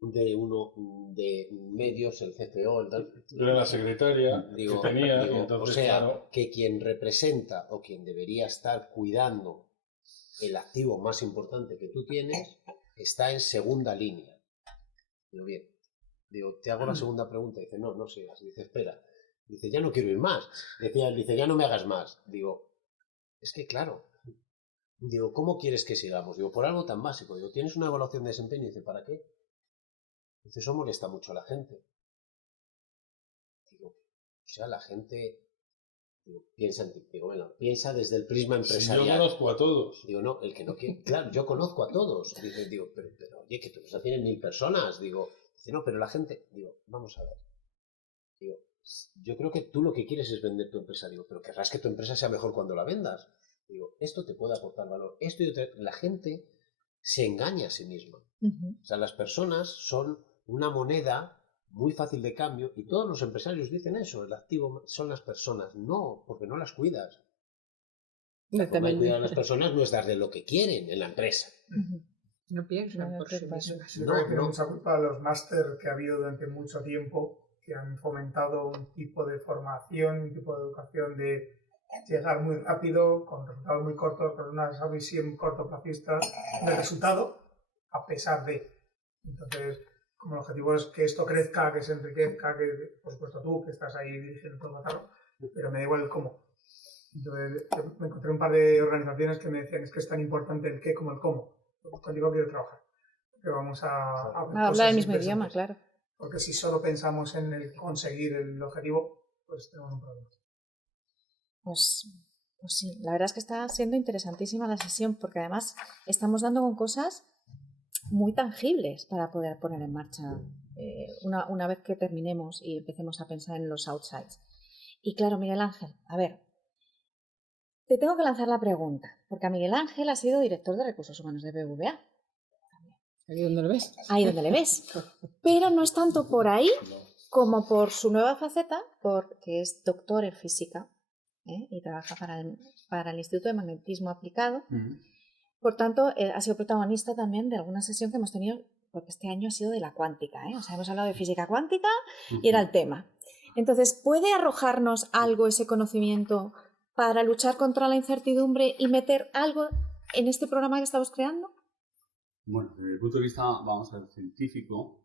de medios, el CFO, el tal. Yo era la secretaria que tenía, y entonces, o sea, claro, que quien representa o quien debería estar cuidando el activo más importante que tú tienes está en segunda línea. Digo, bien. Digo, te hago la segunda pregunta. Dice, no sigas. Dice, espera. Dice, ya no quiero ir más. Dice, ya no me hagas más. Digo, es que claro. Digo, ¿cómo quieres que sigamos? Digo, por algo tan básico. Digo, ¿tienes una evaluación de desempeño? Dice, ¿para qué? Dice, eso molesta mucho a la gente. Digo, o sea, la gente piensa en ti. Digo, bueno, piensa desde el prisma empresarial. Si yo conozco a todos. Digo, no, el que no quiere. Claro, yo conozco a todos. Digo, pero oye, que tu empresa tiene 1000 personas. Digo, dice, no, pero la gente. Digo, vamos a ver. Digo, yo creo que tú lo que quieres es vender tu empresa. Digo, pero querrás que tu empresa sea mejor cuando la vendas. Digo, esto te puede aportar valor. Esto y otra. La gente se engaña a sí misma. O sea, las personas son una moneda muy fácil de cambio y todos los empresarios dicen eso, el activo son las personas. No, porque no las cuidas. Cuidar a las personas no es darle lo que quieren en la empresa. No piensan por sí mismas. Yo creo que tiene mucha culpa los máster que ha habido durante mucho tiempo, que han fomentado un tipo de formación, un tipo de educación de llegar muy rápido, con resultados muy cortos, con una visión cortoplacista del resultado, a pesar de. Entonces, como el objetivo es que esto crezca, que se enriquezca, que por supuesto tú, que estás ahí dirigiendo todo el matarro, pero me da igual el cómo. Entonces, me encontré un par de organizaciones que me decían es que es tan importante el qué como el cómo. Contigo quiero trabajar. Que vamos a hablar el mismo idioma, claro. Porque si solo pensamos en el conseguir el objetivo, pues tenemos un problema. Pues sí, la verdad es que está siendo interesantísima la sesión, porque además estamos dando con cosas muy tangibles para poder poner en marcha una vez que terminemos y empecemos a pensar en los outsides. Y claro, Miguel Ángel, a ver, te tengo que lanzar la pregunta, porque a Miguel Ángel ha sido director de Recursos Humanos de BBVA. ¿Ahí donde lo ves? Ahí donde le ves. Pero no es tanto por ahí como por su nueva faceta, porque es doctor en física y trabaja para el Instituto de Magnetismo Aplicado. Por tanto, ha sido protagonista también de alguna sesión que hemos tenido, porque este año ha sido de la cuántica. O sea, hemos hablado de física cuántica y era el tema. Entonces, ¿puede arrojarnos algo ese conocimiento para luchar contra la incertidumbre y meter algo en este programa que estamos creando? Bueno, desde el punto de vista, vamos a ver, científico,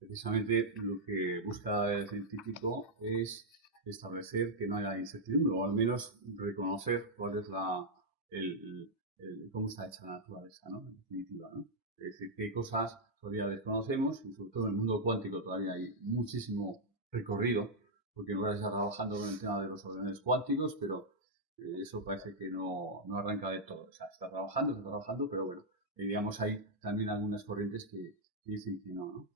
precisamente lo que busca el científico es establecer que no haya incertidumbre, o al menos reconocer cuál es cómo está hecha la naturaleza, ¿no? En definitiva, ¿no? Es decir, qué cosas todavía desconocemos, y sobre todo en el mundo cuántico todavía hay muchísimo recorrido, porque ahora se está trabajando con el tema de los ordenadores cuánticos, pero eso parece que no arranca de todo. O sea, está trabajando, pero bueno, digamos, hay también algunas corrientes que dicen que no.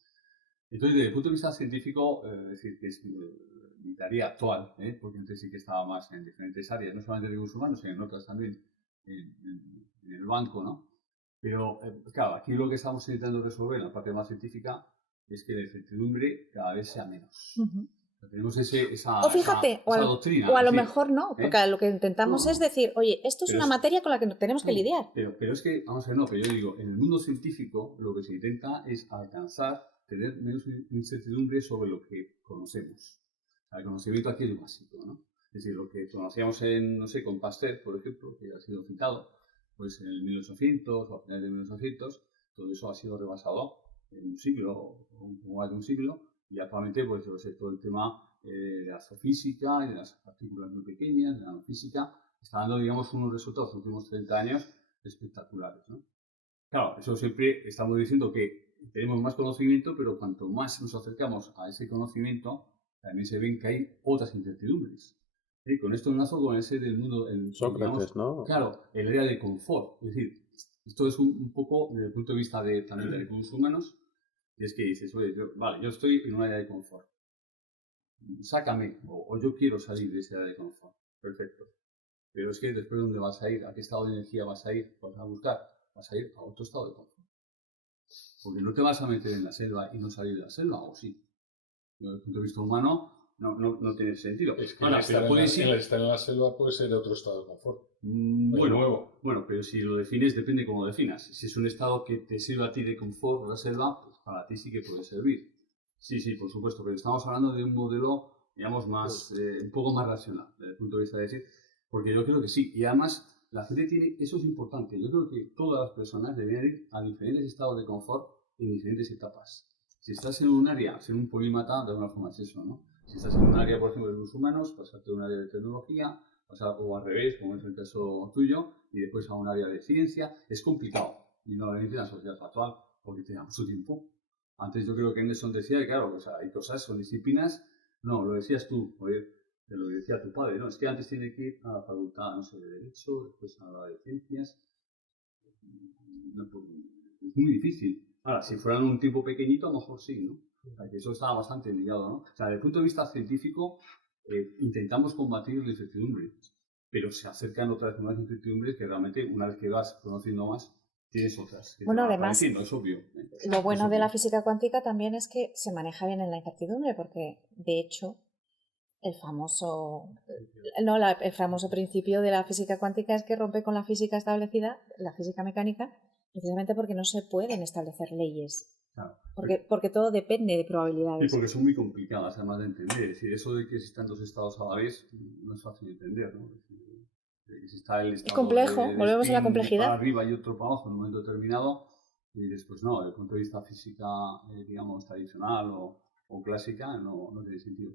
Entonces, desde el punto de vista científico, decir que es mi tarea actual, porque antes sí que estaba más en diferentes áreas, no solamente de recursos humanos, sino en otras también, en el banco, ¿no? Pero, claro, aquí lo que estamos intentando resolver en la parte más científica es que la incertidumbre cada vez sea menos. Tenemos esa doctrina. O a lo mejor no, porque lo que intentamos es decir, oye, esto es una materia con la que tenemos que lidiar. Pero es que, vamos a ver, pero yo digo, en el mundo científico lo que se intenta es alcanzar, tener menos incertidumbre sobre lo que conocemos. El conocimiento aquí es lo básico, ¿no? Es decir, lo que conocíamos con Pasteur, por ejemplo, que ha sido citado, pues en el 1800 o a finales de 1800, todo eso ha sido rebasado en un siglo, o un poco más de un siglo, y actualmente, pues, todo el tema de la astrofísica y de las partículas muy pequeñas, de la nanofísica, está dando, digamos, unos resultados en los últimos 30 años espectaculares, ¿no? Claro, eso siempre estamos diciendo que tenemos más conocimiento, pero cuanto más nos acercamos a ese conocimiento, también se ven que hay otras incertidumbres. Con esto enlazo con ese del mundo... Sócrates, ¿no? Claro, el área de confort. Es decir, esto es un poco desde el punto de vista también de recursos humanos, y es que dices, oye, yo estoy en un área de confort. Sácame, o yo quiero salir de ese área de confort. Perfecto. Pero es que después, ¿dónde vas a ir? ¿A qué estado de energía vas a ir? ¿Vas a buscar? Vas a ir a otro estado de confort. Porque no te vas a meter en la selva y no salir de la selva, ¿o sí? Desde el punto de vista humano, no tiene sentido. Es que estar en la selva puede ser otro estado de confort. Bueno, pero si lo defines, depende cómo lo definas. Si es un estado que te sirve a ti de confort, la selva, pues para ti sí que puede servir. Sí, por supuesto, pero estamos hablando de un modelo, digamos, más, un poco más racional, desde el punto de vista de decir, porque yo creo que sí. Y además, la gente tiene, eso es importante, yo creo que todas las personas deberían ir a diferentes estados de confort en diferentes etapas. Si estás en un área, ser un polímata, de alguna forma es eso, ¿no? Si estás en un área, por ejemplo, de recursos humanos, pasarte a un área de tecnología, o al revés, como es el caso tuyo, y después a un área de ciencia, es complicado. Y normalmente en la sociedad actual, porque te da mucho tiempo. Antes yo creo que Anderson decía que, claro, hay cosas, son disciplinas, no, lo decías tú, oye, te lo decía tu padre, no, es que antes tiene que ir a la facultad, no sé, de Derecho, después a la de Ciencias. No, pues, es muy difícil. Ahora, si fueran un tiempo pequeñito, a lo mejor sí, ¿no? O sea, que eso estaba bastante ligado, ¿no? O sea, desde el punto de vista científico, intentamos combatir la incertidumbre, pero se acercan otras nuevas incertidumbres que realmente, una vez que vas conociendo más, tienes otras. Bueno, además, es obvio. Lo bueno de la física cuántica también es que se maneja bien en la incertidumbre, porque, de hecho, el famoso principio de la física cuántica es que rompe con la física establecida, la física mecánica, Precisamente porque no se pueden establecer leyes. Claro. Porque todo depende de Y probabilidades. porque son muy complicadas, además de entender. Es decir, eso de que existan dos estados a la vez no es fácil de entender, ¿no? Es decir, de que si está el estado complejo, de volvemos a la spin complejidad. para arriba y otro para abajo en un momento determinado, y después no, desde el punto de vista física, digamos, tradicional o clásica, no tiene sentido.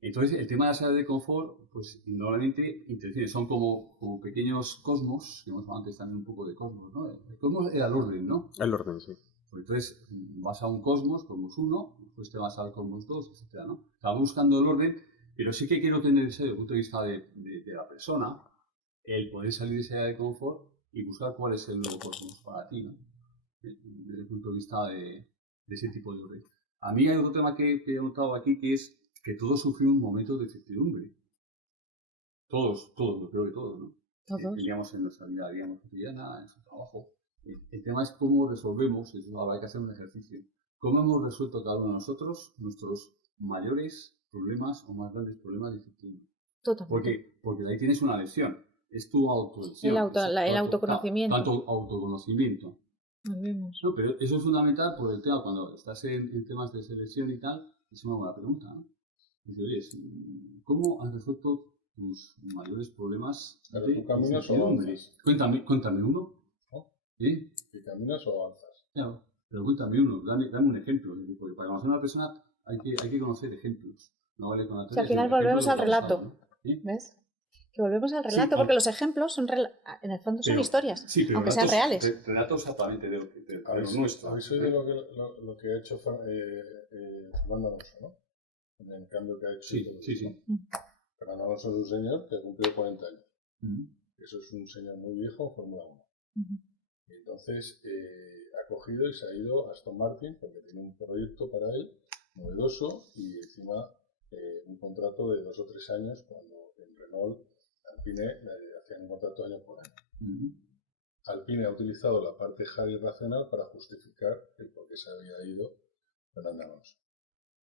Entonces, el tema de las áreas de confort, pues normalmente son como pequeños cosmos, que hemos hablado antes también un poco de cosmos, ¿no? El cosmos era el orden, ¿no? El orden, sí. Pues entonces vas a un cosmos 1, después te vas al cosmos 2, etc., ¿no? Estamos buscando el orden, pero sí que quiero tener desde el punto de vista de la persona, el poder salir de esa área de confort y buscar cuál es el nuevo cosmos para ti, ¿no? Desde el punto de vista de ese tipo de orden. A mí hay otro tema que he notado aquí, que es que todos sufrimos momentos de incertidumbre. Todos, yo creo que todos, ¿no? Todos. Teníamos en nuestra vida, digamos, cotidiana, en su trabajo. El tema es cómo resolvemos, eso habrá que hacer un ejercicio, cómo hemos resuelto cada uno de nosotros nuestros mayores problemas o más grandes problemas de incertidumbre. Totalmente. Porque de ahí tienes una lección, es tu autolección. El autoconocimiento. Tanto autoconocimiento. Volvemos. No, pero eso es fundamental por el tema, cuando estás en temas de selección y tal, es una buena pregunta, ¿no? Dices, oye, ¿cómo has resuelto tus mayores problemas de incertidumbre? Cuéntame uno. ¿Sí? ¿Que caminas o avanzas? Claro, pero cuéntame uno, dame un ejemplo, porque para conocer a una persona hay que conocer ejemplos. No vale con la al final volvemos al relato, ¿no? ¿Sí? ¿Ves? Que volvemos al relato, porque los ejemplos son en el fondo son historias, aunque sean reales. Relatos exactamente de lo nuestro. Habéis oído lo que ha hecho Fernando Alonso, ¿no? En el cambio que ha hecho. Sí. Fernando Alonso es un señor que ha cumplido 40 años. Eso es un señor muy viejo en Fórmula 1. Y entonces ha cogido y se ha ido a Aston Martin porque tiene un proyecto para él novedoso y encima un contrato de 2 o 3 años cuando en Renault Alpine hacían un contrato año por año. Alpine ha utilizado la parte hard y racional para justificar el por qué se había ido Fernando Alonso.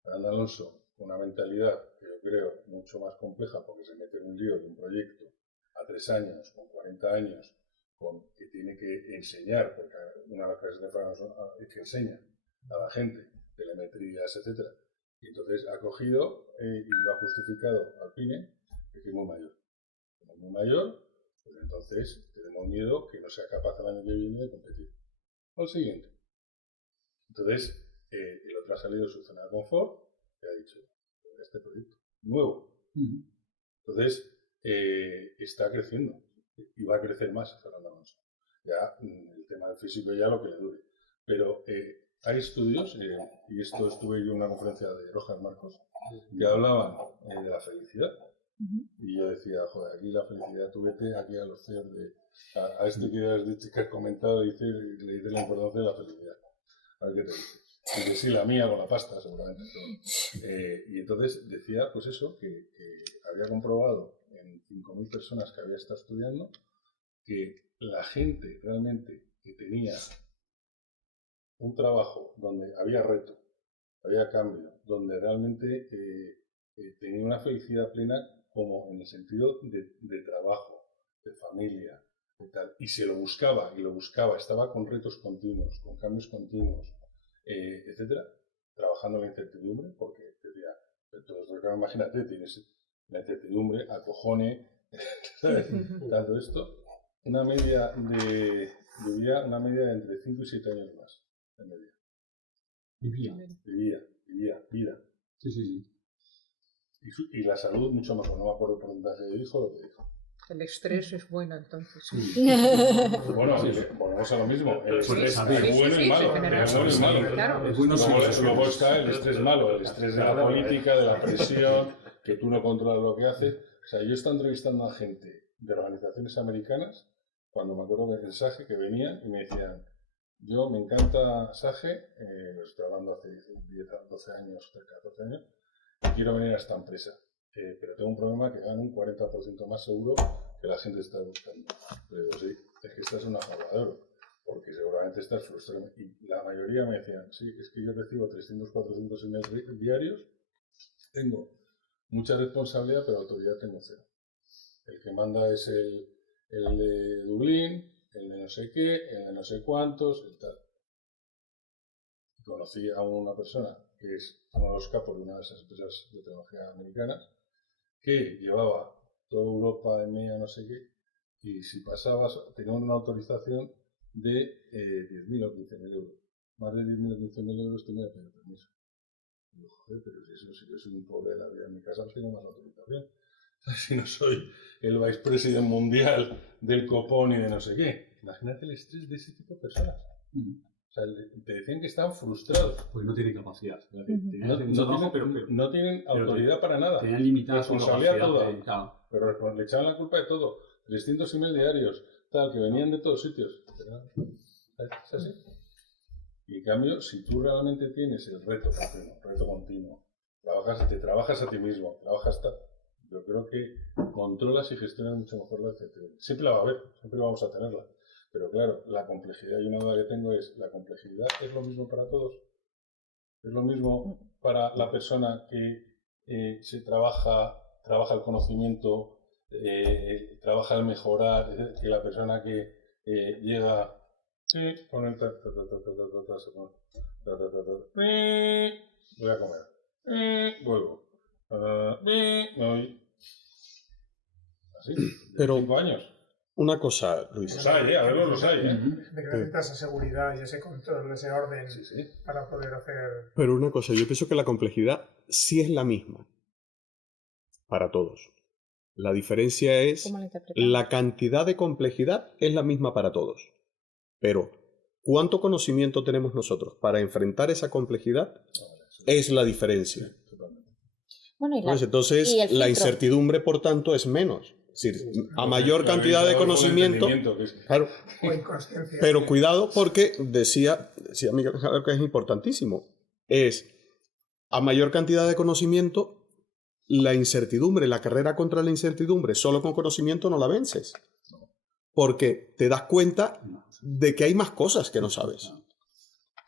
Fernando Alonso, con una mentalidad que yo creo mucho más compleja porque se mete en un lío de un proyecto a 3 años, con 40 años, que tiene que enseñar, porque una de las clases de Fernando es que enseña a la gente telemetrías, etc. Y entonces ha cogido y lo ha justificado Alpine, que es muy mayor. Como es muy mayor, pues entonces tenemos miedo que no sea capaz el año que viene de competir. Al siguiente. Entonces, el otro ha salido de su zona de confort y ha dicho, este proyecto nuevo. Entonces, está creciendo y va a crecer más Fernando Alonso. Ya el tema del físico ya lo que le dure. Pero hay estudios, y esto estuve yo en una conferencia de Rojas Marcos, que hablaban de la felicidad. Y yo decía, joder, aquí la felicidad, tú vete aquí a los CEOs a este que has comentado, le dices la importancia de la felicidad. A ver qué te dice. Y que sí, la mía con la pasta, seguramente. Y entonces decía, pues eso, que había comprobado en 5.000 personas que había estado estudiando que la gente realmente que tenía un trabajo donde había reto, había cambio, donde realmente tenía una felicidad plena como en el sentido de trabajo, de familia, de tal, y se lo buscaba, estaba con retos continuos, con cambios continuos, etcétera, trabajando en la incertidumbre, porque decía, entonces, imagínate, tienes la incertidumbre, acojone, ¿sabes? Tanto esto, una media de entre 5 y 7 años más, de media. Vivía. Sí. Y la salud mucho mejor, no me acuerdo el porcentaje que dijo, lo que dijo. El estrés es bueno, entonces. Sí. Bueno, volvemos a lo mismo. El estrés es bueno y malo. Es bueno y malo. Claro. Luego está el estrés malo, el estrés de la política, de la presión, que tú no controlas lo que haces. O sea, yo he estado entrevistando a gente de organizaciones americanas, cuando me acuerdo del SAGE, que venían y me decían, yo me encanta SAGE, estoy hablando hace 10, 12 años, 14 años, y quiero venir a esta empresa. Pero tengo un problema que gano un 40% más seguro que la gente está buscando. Pero sí, es que esta es una jaula de oro, porque seguramente estás frustrado. Y la mayoría me decían, sí, es que yo recibo 300, 400 emails diarios, tengo mucha responsabilidad, pero autoridad tengo cero. El que manda es el de Dublín, el de no sé qué, el de no sé cuántos, el tal. Conocí a una persona que es uno de los capos de una de esas empresas de tecnología americanas que llevaba toda Europa, EMEA, no sé qué, y si pasabas, tenía una autorización de 10.000 o 15.000 euros. Más de 10.000 o 15.000 euros tenía que pedir permiso. Y digo, joder, pero si yo soy un pobre de la vida en mi casa, no tengo más autorización. Si no soy el vicepresidente mundial del copón y de no sé qué. Imagínate el estrés de ese tipo de personas. O sea, te decían que estaban frustrados. Pues no tienen capacidad. No tienen autoridad para nada. Tenían limitada responsabilidad capacidad. toda. Pero le echaban la culpa de todo. 300 emails diarios, tal, que venían de todos sitios. Es así. Y en cambio, si tú realmente tienes el reto continuo, te trabajas a ti mismo, yo creo que controlas y gestionas mucho mejor la incertidumbre. Siempre la va a haber, siempre vamos a tenerla. Pero claro, la complejidad, y una duda que tengo es, ¿la complejidad es lo mismo para todos? ¿Es lo mismo para la persona que se trabaja el conocimiento, trabaja el mejorar, que la persona que llega con el voy a comer, vuelvo, voy, así, Pero 5 años. una cosa, Luis. Los hay, a verlos los hay, De que necesitas esa seguridad y ese control, ese orden para poder hacer... Pero una cosa, yo pienso que la complejidad sí es la misma para todos. La diferencia es la cantidad de complejidad es la misma para todos. Pero ¿cuánto conocimiento tenemos nosotros para enfrentar esa complejidad? Es la diferencia. Bueno, entonces, la incertidumbre, por tanto, es menos. Es decir, a mayor cantidad de conocimiento, claro, pero cuidado porque decía Miguel que es importantísimo, es a mayor cantidad de conocimiento, la incertidumbre, la carrera contra la incertidumbre, solo con conocimiento no la vences, porque te das cuenta de que hay más cosas que no sabes.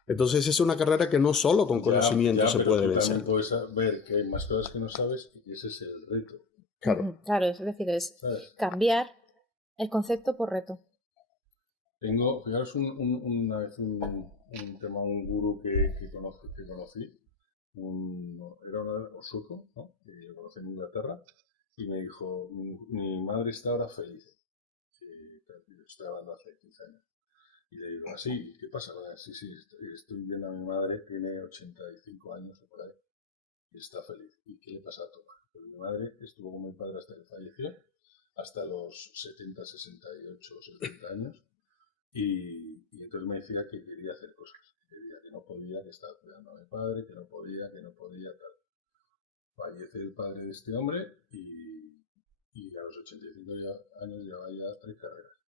Entonces es una carrera que no solo con conocimiento se puede vencer. También puedes ver que hay más cosas que no sabes y ese es el reto. Claro. Claro, es decir, es cambiar el concepto por reto. Fijaros una vez un gurú que conocí, era un sueco, ¿no? Que lo conocí en Inglaterra, y me dijo, mi madre está ahora feliz. Estoy hablando hace 15 años. Y le digo, ¿así? ¿Qué pasa? Sí, estoy viendo a mi madre, tiene 85 años o por ahí, y está feliz. ¿Y qué le pasa a Tomás? Pues mi madre estuvo con mi padre hasta que falleció, hasta los 70, 68 o 70 años, y entonces me decía que quería hacer cosas, que no podía, que estaba cuidando a mi padre, que no podía, tal. Fallece el padre de este hombre y a los 85 años llevaba ya 3 carreras.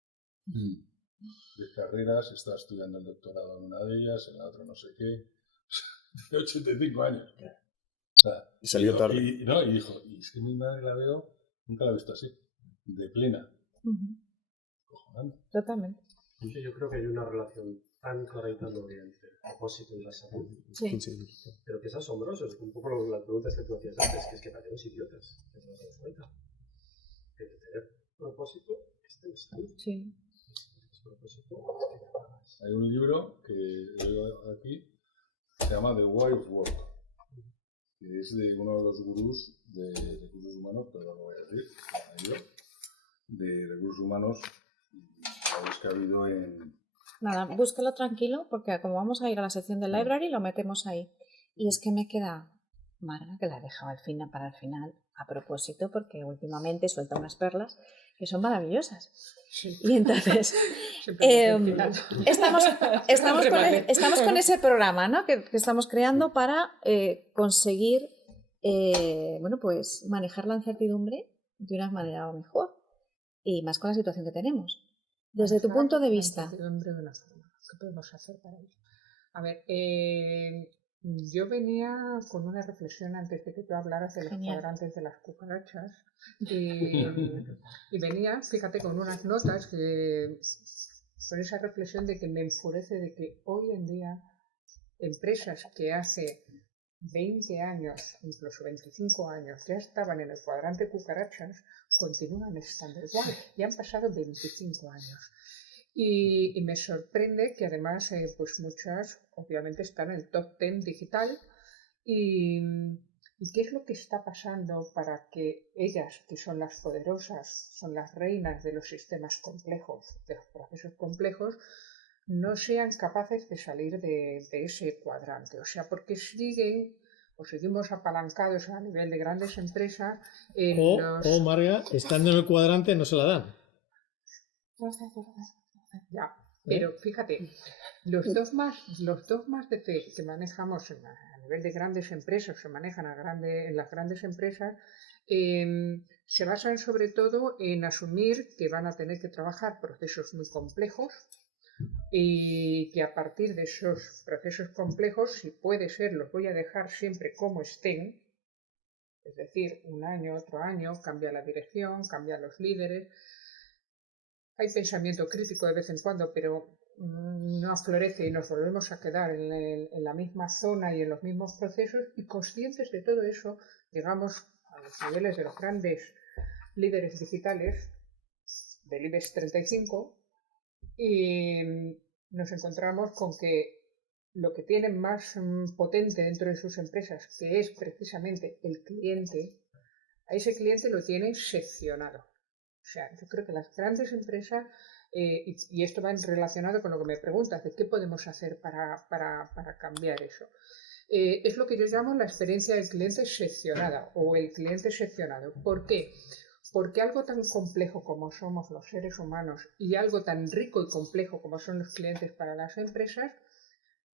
3 carreras, estaba estudiando el doctorado en una de ellas, en la otra no sé qué, de 85 años. O sea, y salió tarde. Y dijo, y es que mi madre la veo, nunca la he visto así, de plena. Cojonante. Totalmente. Yo creo que hay una relación tan clara y tan noble entre el propósito y la salud. Sí. Pero que es asombroso, es un poco las preguntas que tú hacías antes, que es que parecemos idiotas, que no nos damos cuenta. Que de tener propósito es tener salud. Sí. Hay un libro que leo aquí, se llama The Why of Work, que es de uno de los gurús de recursos humanos, pero no lo voy a decir, de recursos humanos que ha habido en... Nada, búsquelo tranquilo, porque como vamos a ir a la sección del library, lo metemos ahí. Y es que me queda Marga, que la he dejado para el final, a propósito, porque últimamente suelta unas perlas que son maravillosas. Sí. Y entonces, estamos con ese programa, ¿no? que estamos creando para conseguir pues manejar la incertidumbre de una manera mejor y más con la situación que tenemos. Desde tu punto de vista. ¿Qué podemos hacer para ello? A ver, yo venía con una reflexión antes de que tú hablaras de los cuadrantes de las cucarachas y venía, fíjate, con unas notas con esa reflexión de que me enfurece de que hoy en día empresas que hace 20 años, incluso 25 años, ya estaban en el cuadrante cucarachas, continúan estando igual. Ya han pasado 25 años. Y me sorprende que además pues muchas obviamente están en el top 10 digital. ¿Y qué es lo que está pasando para que ellas, que son las poderosas, son las reinas de los sistemas complejos, de los procesos complejos, no sean capaces de salir de ese cuadrante? O sea, porque seguimos apalancados a nivel de grandes empresas O Marga, estando en el cuadrante, no se la dan. Ya, pero fíjate, los dogmas de fe que manejamos a nivel de grandes empresas, se manejan en las grandes empresas, se basan sobre todo en asumir que van a tener que trabajar procesos muy complejos y que a partir de esos procesos complejos, si puede ser, los voy a dejar siempre como estén, es decir, un año, otro año, cambia la dirección, cambian los líderes. Hay pensamiento crítico de vez en cuando, pero no florece y nos volvemos a quedar en la misma zona y en los mismos procesos, y conscientes de todo eso, llegamos a los niveles de los grandes líderes digitales del IBEX 35 y nos encontramos con que lo que tienen más potente dentro de sus empresas, que es precisamente el cliente, a ese cliente lo tienen seccionado. O sea, yo creo que las grandes empresas, y esto va relacionado con lo que me preguntas, de qué podemos hacer para cambiar eso. Es lo que yo llamo la experiencia del cliente seccionada o el cliente seccionado. ¿Por qué? Porque algo tan complejo como somos los seres humanos y algo tan rico y complejo como son los clientes para las empresas,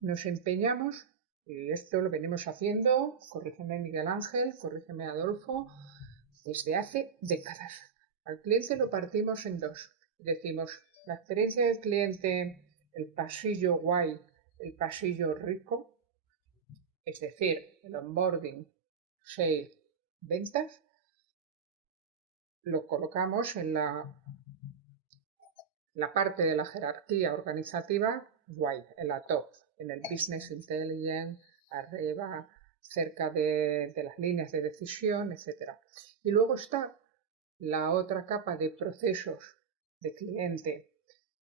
nos empeñamos, y esto lo venimos haciendo, corrígeme Miguel Ángel, corrígeme Adolfo, desde hace décadas. Al cliente lo partimos en dos. Decimos, la experiencia del cliente, el pasillo guay, el pasillo rico, es decir, el onboarding, sale, ventas, lo colocamos en la parte de la jerarquía organizativa guay, en la top, en el business intelligence, arriba, cerca de las líneas de decisión, etc. Y luego está la otra capa de procesos de cliente,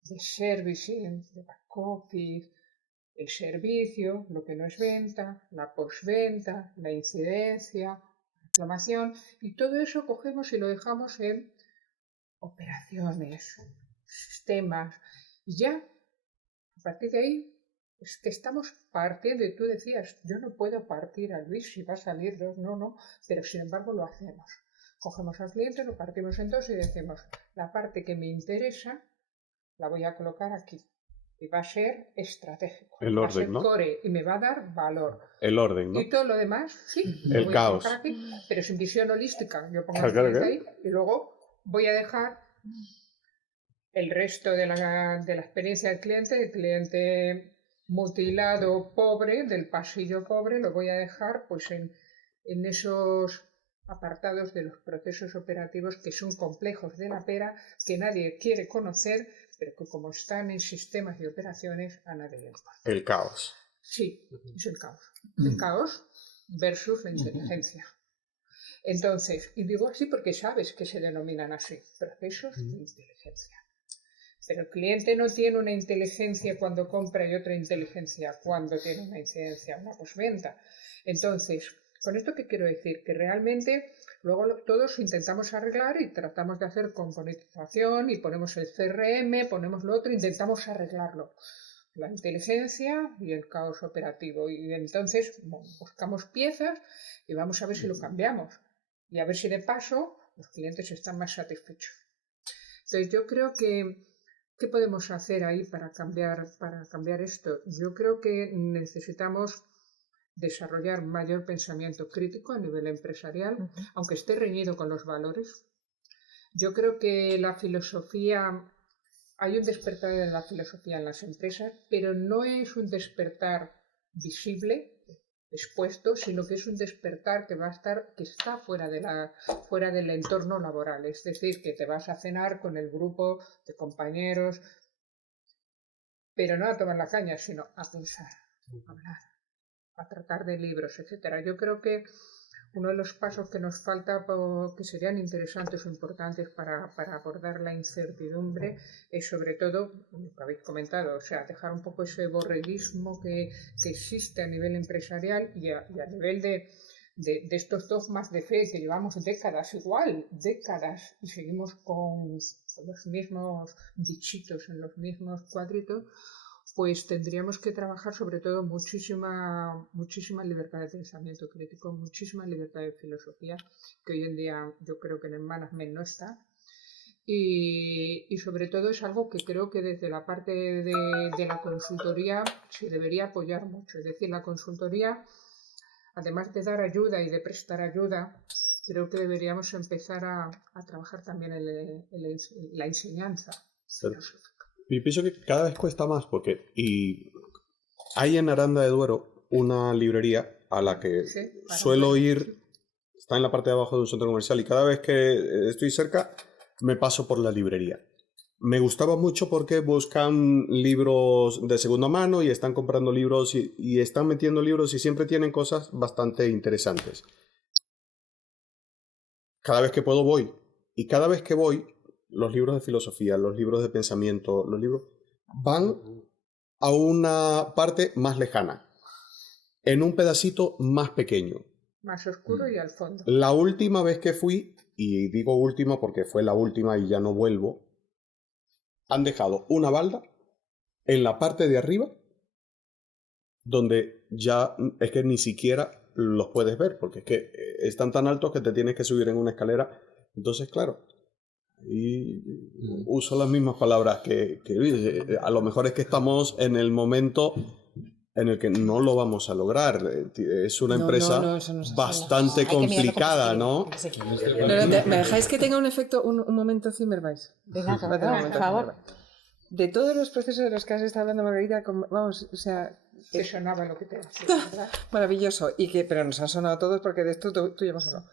de servicing, de back office, el servicio, lo que no es venta, la postventa, la incidencia, la reclamación, y todo eso cogemos y lo dejamos en operaciones, sistemas, y ya, a partir de ahí, es que estamos partiendo, y tú decías, yo no puedo partir a Luis si va a salir dos, no, pero sin embargo lo hacemos. Cogemos al cliente, lo partimos en dos y decimos, la parte que me interesa la voy a colocar aquí. Y va a ser estratégico. El va orden, a ser ¿no? core y me va a dar valor. El orden, ¿no? Y todo lo demás, sí. El voy caos. A colocar aquí, pero sin visión holística. Yo pongo Claro, el cliente claro. ahí y luego voy a dejar el resto de la experiencia del cliente, el cliente mutilado pobre, del pasillo pobre, lo voy a dejar pues en esos apartados de los procesos operativos que son complejos de la pera, que nadie quiere conocer, pero que como están en sistemas de operaciones a nadie le importa. El caos. Sí, es el caos. El caos versus la inteligencia. Entonces, y digo así porque sabes que se denominan así, procesos de inteligencia. Pero el cliente no tiene una inteligencia cuando compra y otra inteligencia cuando tiene una incidencia, una postventa. Entonces, ¿con esto qué quiero decir? Que realmente luego todos intentamos arreglar y tratamos de hacer componentización y ponemos el CRM, ponemos lo otro, intentamos arreglarlo. La inteligencia y el caos operativo. Y entonces buscamos piezas y vamos a ver si lo cambiamos. Y a ver si de paso los clientes están más satisfechos. Entonces yo creo que ¿qué podemos hacer ahí para cambiar esto? Yo creo que necesitamos desarrollar mayor pensamiento crítico a nivel empresarial, aunque esté reñido con los valores. Yo creo que la filosofía, hay un despertar de la filosofía en las empresas, pero no es un despertar visible, expuesto, sino que es un despertar que está fuera del entorno laboral, es decir, que te vas a cenar con el grupo de compañeros, pero no a tomar la caña, sino a pensar, a hablar, a tratar de libros, etcétera. Yo creo que uno de los pasos que nos falta, que serían interesantes o importantes para abordar la incertidumbre, es sobre todo, lo que habéis comentado, o sea, dejar un poco ese borreguismo que existe a nivel empresarial y a nivel de estos dogmas de fe que llevamos décadas, y seguimos con los mismos bichitos en los mismos cuadritos, pues tendríamos que trabajar sobre todo muchísima libertad de pensamiento crítico, muchísima libertad de filosofía, que hoy en día yo creo que en el management no está. Y sobre todo es algo que creo que desde la parte de la consultoría se debería apoyar mucho. Es decir, la consultoría, además de dar ayuda y de prestar ayuda, creo que deberíamos empezar a trabajar también en la enseñanza filosófica. Y pienso que cada vez cuesta más porque hay en Aranda de Duero una librería a la que suelo ir, está en la parte de abajo de un centro comercial, y cada vez que estoy cerca me paso por la librería. Me gustaba mucho porque buscan libros de segunda mano y están comprando libros y están metiendo libros y siempre tienen cosas bastante interesantes. Cada vez que puedo voy, y cada vez que voy, los libros de filosofía, los libros de pensamiento, los libros van a una parte más lejana, en un pedacito más pequeño. Más oscuro y al fondo. La última vez que fui, y digo última porque fue la última y ya no vuelvo, han dejado una balda en la parte de arriba donde ya es que ni siquiera los puedes ver, porque es que están tan altos que te tienes que subir en una escalera. Entonces, claro, y uso las mismas palabras que a lo mejor es que estamos en el momento en el que no lo vamos a lograr. Es una empresa bastante complicada, ¿no? ¿Me dejáis que tenga un efecto, un momento Zimmerweiss? Venga, por favor. De todos los procesos de los que has estado hablando, Margarita, vamos, o sea... Te sonaba lo que te decía, ¿verdad? Maravilloso, pero nos han sonado a todos porque de esto tú ya hemos hablado.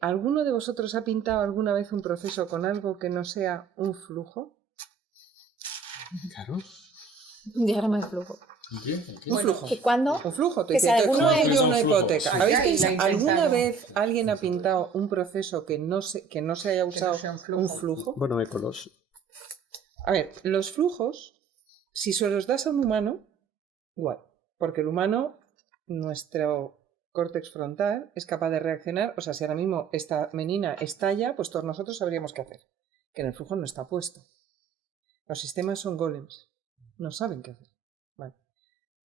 ¿Alguno de vosotros ha pintado alguna vez un proceso con algo que no sea un flujo? Claro. Un diagrama de flujo. Un flujo. ¿Que cuándo? Un flujo. Que sea ¿Cómo hago yo una flujos? hipoteca? Sí. ¿Habéis pensado, alguna vez alguien ha pintado un proceso que no se haya usado un flujo? Bueno, Écolos. A ver, los flujos, si se los das a un humano, igual. Porque el humano, nuestro córtex frontal, es capaz de reaccionar. O sea, si ahora mismo esta menina estalla, pues todos nosotros sabríamos qué hacer. Que en el flujo no está puesto. Los sistemas son golems. No saben qué hacer. Vale.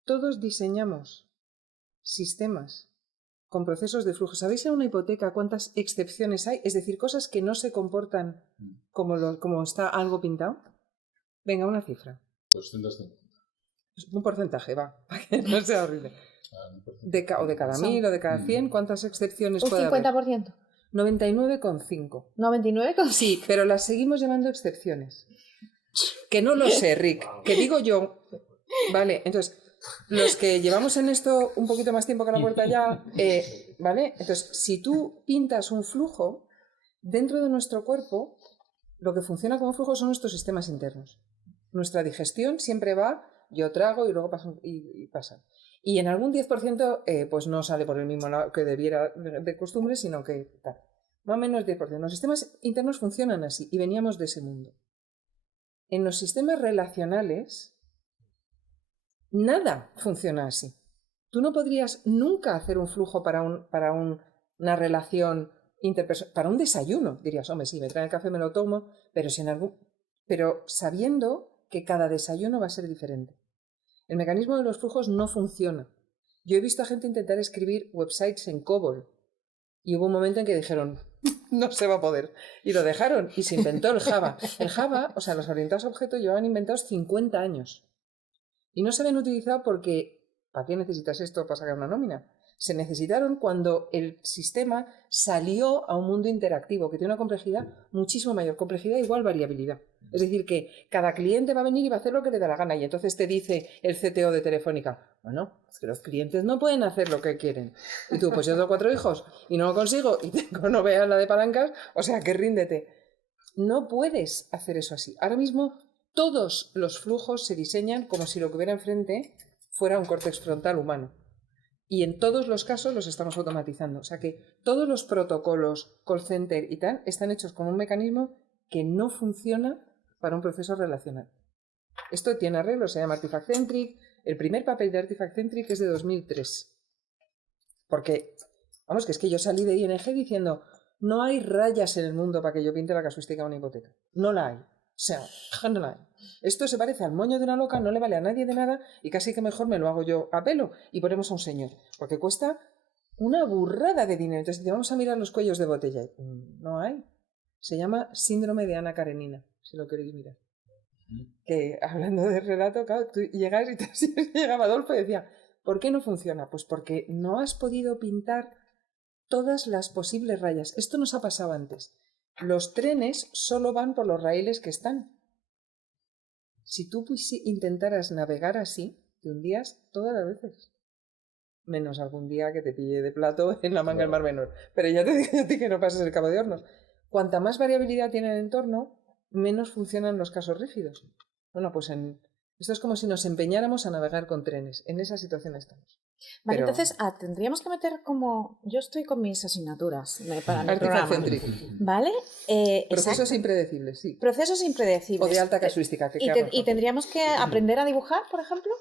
Todos diseñamos sistemas con procesos de flujo. ¿Sabéis en una hipoteca cuántas excepciones hay? Es decir, cosas que no se comportan como está algo pintado. Venga, una cifra. 250. Un porcentaje, va, para que no sea horrible. O de cada 1000 o de cada 100, ¿cuántas excepciones puede haber? Un 50%. 99,5. 99,5. Sí, pero las seguimos llamando excepciones. Que no lo sé, Rick, que digo yo. Vale, entonces, los que llevamos en esto un poquito más tiempo que la puerta ya, ¿vale? Entonces, si tú pintas un flujo, dentro de nuestro cuerpo, lo que funciona como flujo son nuestros sistemas internos. Nuestra digestión siempre va, yo trago y luego pasan y pasan. Y en algún 10% pues no sale por el mismo lado que debiera de costumbre, sino que tal. Más o menos 10%. Los sistemas internos funcionan así y veníamos de ese mundo. En los sistemas relacionales, nada funciona así. Tú no podrías nunca hacer un flujo para una relación interpersonal, para un desayuno. Dirías, hombre, sí, me traen el café, me lo tomo, pero sabiendo que cada desayuno va a ser diferente. El mecanismo de los flujos no funciona. Yo he visto a gente intentar escribir websites en COBOL y hubo un momento en que dijeron, no se va a poder. Y lo dejaron y se inventó el Java. El Java, o sea, los orientados a objetos llevaban inventados 50 años. Y no se habían utilizado porque, ¿para qué necesitas esto para sacar una nómina? Se necesitaron cuando el sistema salió a un mundo interactivo que tiene una complejidad muchísimo mayor. Complejidad igual variabilidad. Es decir, que cada cliente va a venir y va a hacer lo que le da la gana. Y entonces te dice el CTO de Telefónica, bueno, es que los clientes no pueden hacer lo que quieren. Y tú, pues yo tengo 4 hijos y no lo consigo y tengo novia la de palancas, o sea que ríndete. No puedes hacer eso así. Ahora mismo todos los flujos se diseñan como si lo que hubiera enfrente fuera un córtex frontal humano. Y en todos los casos los estamos automatizando. O sea que todos los protocolos, call center y tal, están hechos con un mecanismo que no funciona para un proceso relacional. Esto tiene arreglo, se llama Artifact Centric. El primer papel de Artifact Centric es de 2003. Porque, vamos, que es que yo salí de ING diciendo, no hay rayas en el mundo para que yo pinte la casuística de una hipoteca. No la hay. O sea, no la hay. Esto se parece al moño de una loca, no le vale a nadie de nada y casi que mejor me lo hago yo a pelo y ponemos a un señor. Porque cuesta una burrada de dinero. Entonces, vamos a mirar los cuellos de botella. No hay. Se llama síndrome de Ana Karenina, si lo queréis mirar. Que hablando de relato, claro, tú llegas y llegaba Adolfo y decía, ¿por qué no funciona? Pues porque no has podido pintar todas las posibles rayas. Esto nos ha pasado antes. Los trenes solo van por los raíles que están. Si tú intentaras navegar así, te hundías todas las veces. Menos algún día que te pille de plato en la manga del Mar Menor. Pero ya te digo a ti que no pases el Cabo de Hornos. Cuanta más variabilidad tiene el entorno, menos funcionan los casos rígidos. Bueno, pues esto es como si nos empeñáramos a navegar con trenes. En esa situación estamos. Vale, Pero... entonces tendríamos que meter como... Yo estoy con mis asignaturas para mi Artifact programa. Centric. ¿Vale? Procesos Exacto. impredecibles, sí. Procesos impredecibles. O de alta casuística. Y tendríamos que aprender a dibujar, por ejemplo.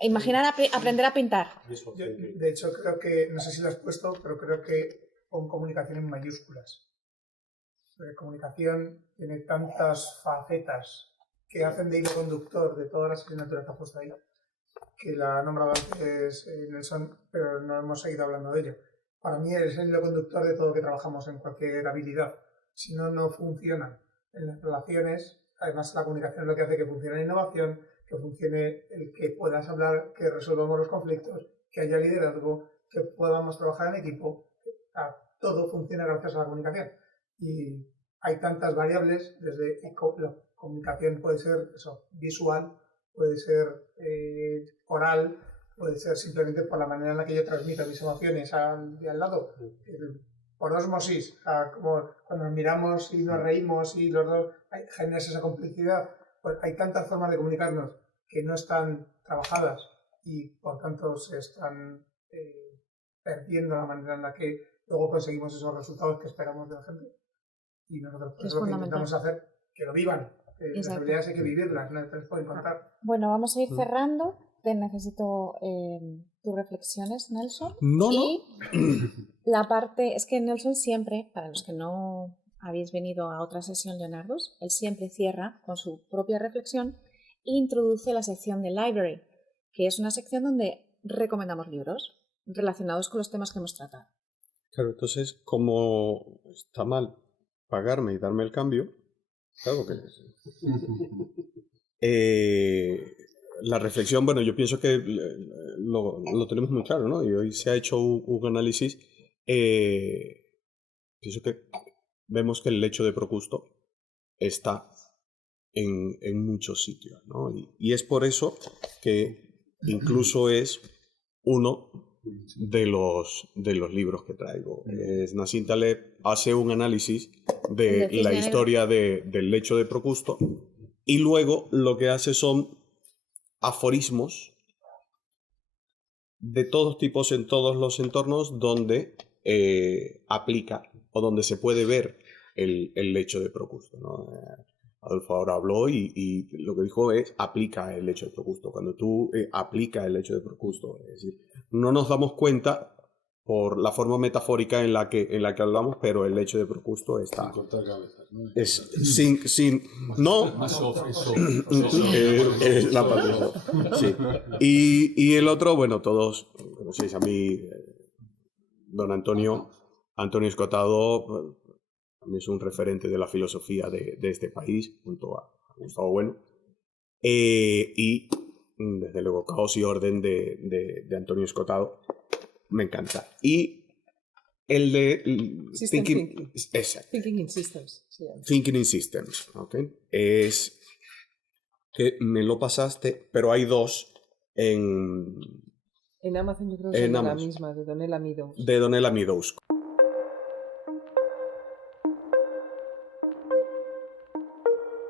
Imaginar aprender a pintar. Yo, de hecho, creo que, no sé si lo has puesto, pero creo que con comunicación en mayúsculas. Porque comunicación tiene tantas facetas que hacen de hilo conductor de todas las asignaturas que ha puesto ahí, que la ha nombrado antes Nelson, pero no hemos seguido hablando de ello. Para mí es el hilo conductor de todo lo que trabajamos en cualquier habilidad. Si no, no funciona. En las relaciones, además la comunicación es lo que hace que funcione la innovación, que funcione el que puedas hablar, que resolvamos los conflictos, que haya liderazgo, que podamos trabajar en equipo. Todo funciona gracias a la comunicación. Y hay tantas variables, desde la comunicación puede ser eso, visual, puede ser oral, puede ser simplemente por la manera en la que yo transmito mis emociones al lado, por osmosis, como cuando nos miramos y nos reímos y los dos generas esa complicidad. Pues hay tantas formas de comunicarnos que no están trabajadas y por tanto se están perdiendo la manera en la que luego conseguimos esos resultados que esperamos de la gente. Y nosotros pues, es lo que intentamos hacer, que lo vivan. Las habilidades hay que vivirlas, no te las pueden contar. Bueno, vamos a ir cerrando. Te necesito tus reflexiones, Nelson. No. La parte, es que Nelson siempre, para los que no habéis venido a otra sesión Leonardos, él siempre cierra con su propia reflexión e introduce la sección de Library, que es una sección donde recomendamos libros relacionados con los temas que hemos tratado. Claro, entonces, como está mal pagarme y darme el cambio, claro que... la reflexión, bueno, yo pienso que lo tenemos muy claro, ¿no? Y hoy se ha hecho un análisis. Pienso que vemos que el lecho de Procusto está en muchos sitios, ¿no? Y es por eso que incluso es uno de los libros que traigo. Nassim Taleb hace un análisis de la historia del lecho de Procusto y luego lo que hace son aforismos de todos tipos en todos los entornos donde aplica o donde se puede ver el lecho de Procusto, ¿no? Adolfo ahora habló y lo que dijo es aplica el lecho de Procusto. Cuando tú aplicas el lecho de Procusto, es decir, no nos damos cuenta por la forma metafórica en la que hablamos, pero el lecho de Procusto está... Sin cortar cabezas, ¿no? Es sin no... la parte sí. Y el otro, bueno, todos conocéis a mí, don Antonio Escotado, también es un referente de la filosofía de este país, junto a Gustavo Bueno. Y desde luego Caos y Orden de Antonio Escotado me encanta. Y el de Thinking in Systems. Sí. Thinking in Systems, ¿okay? Es que me lo pasaste, pero hay dos en Amazon, yo creo que es la misma, de Donella Meadows. De Donella Meadows.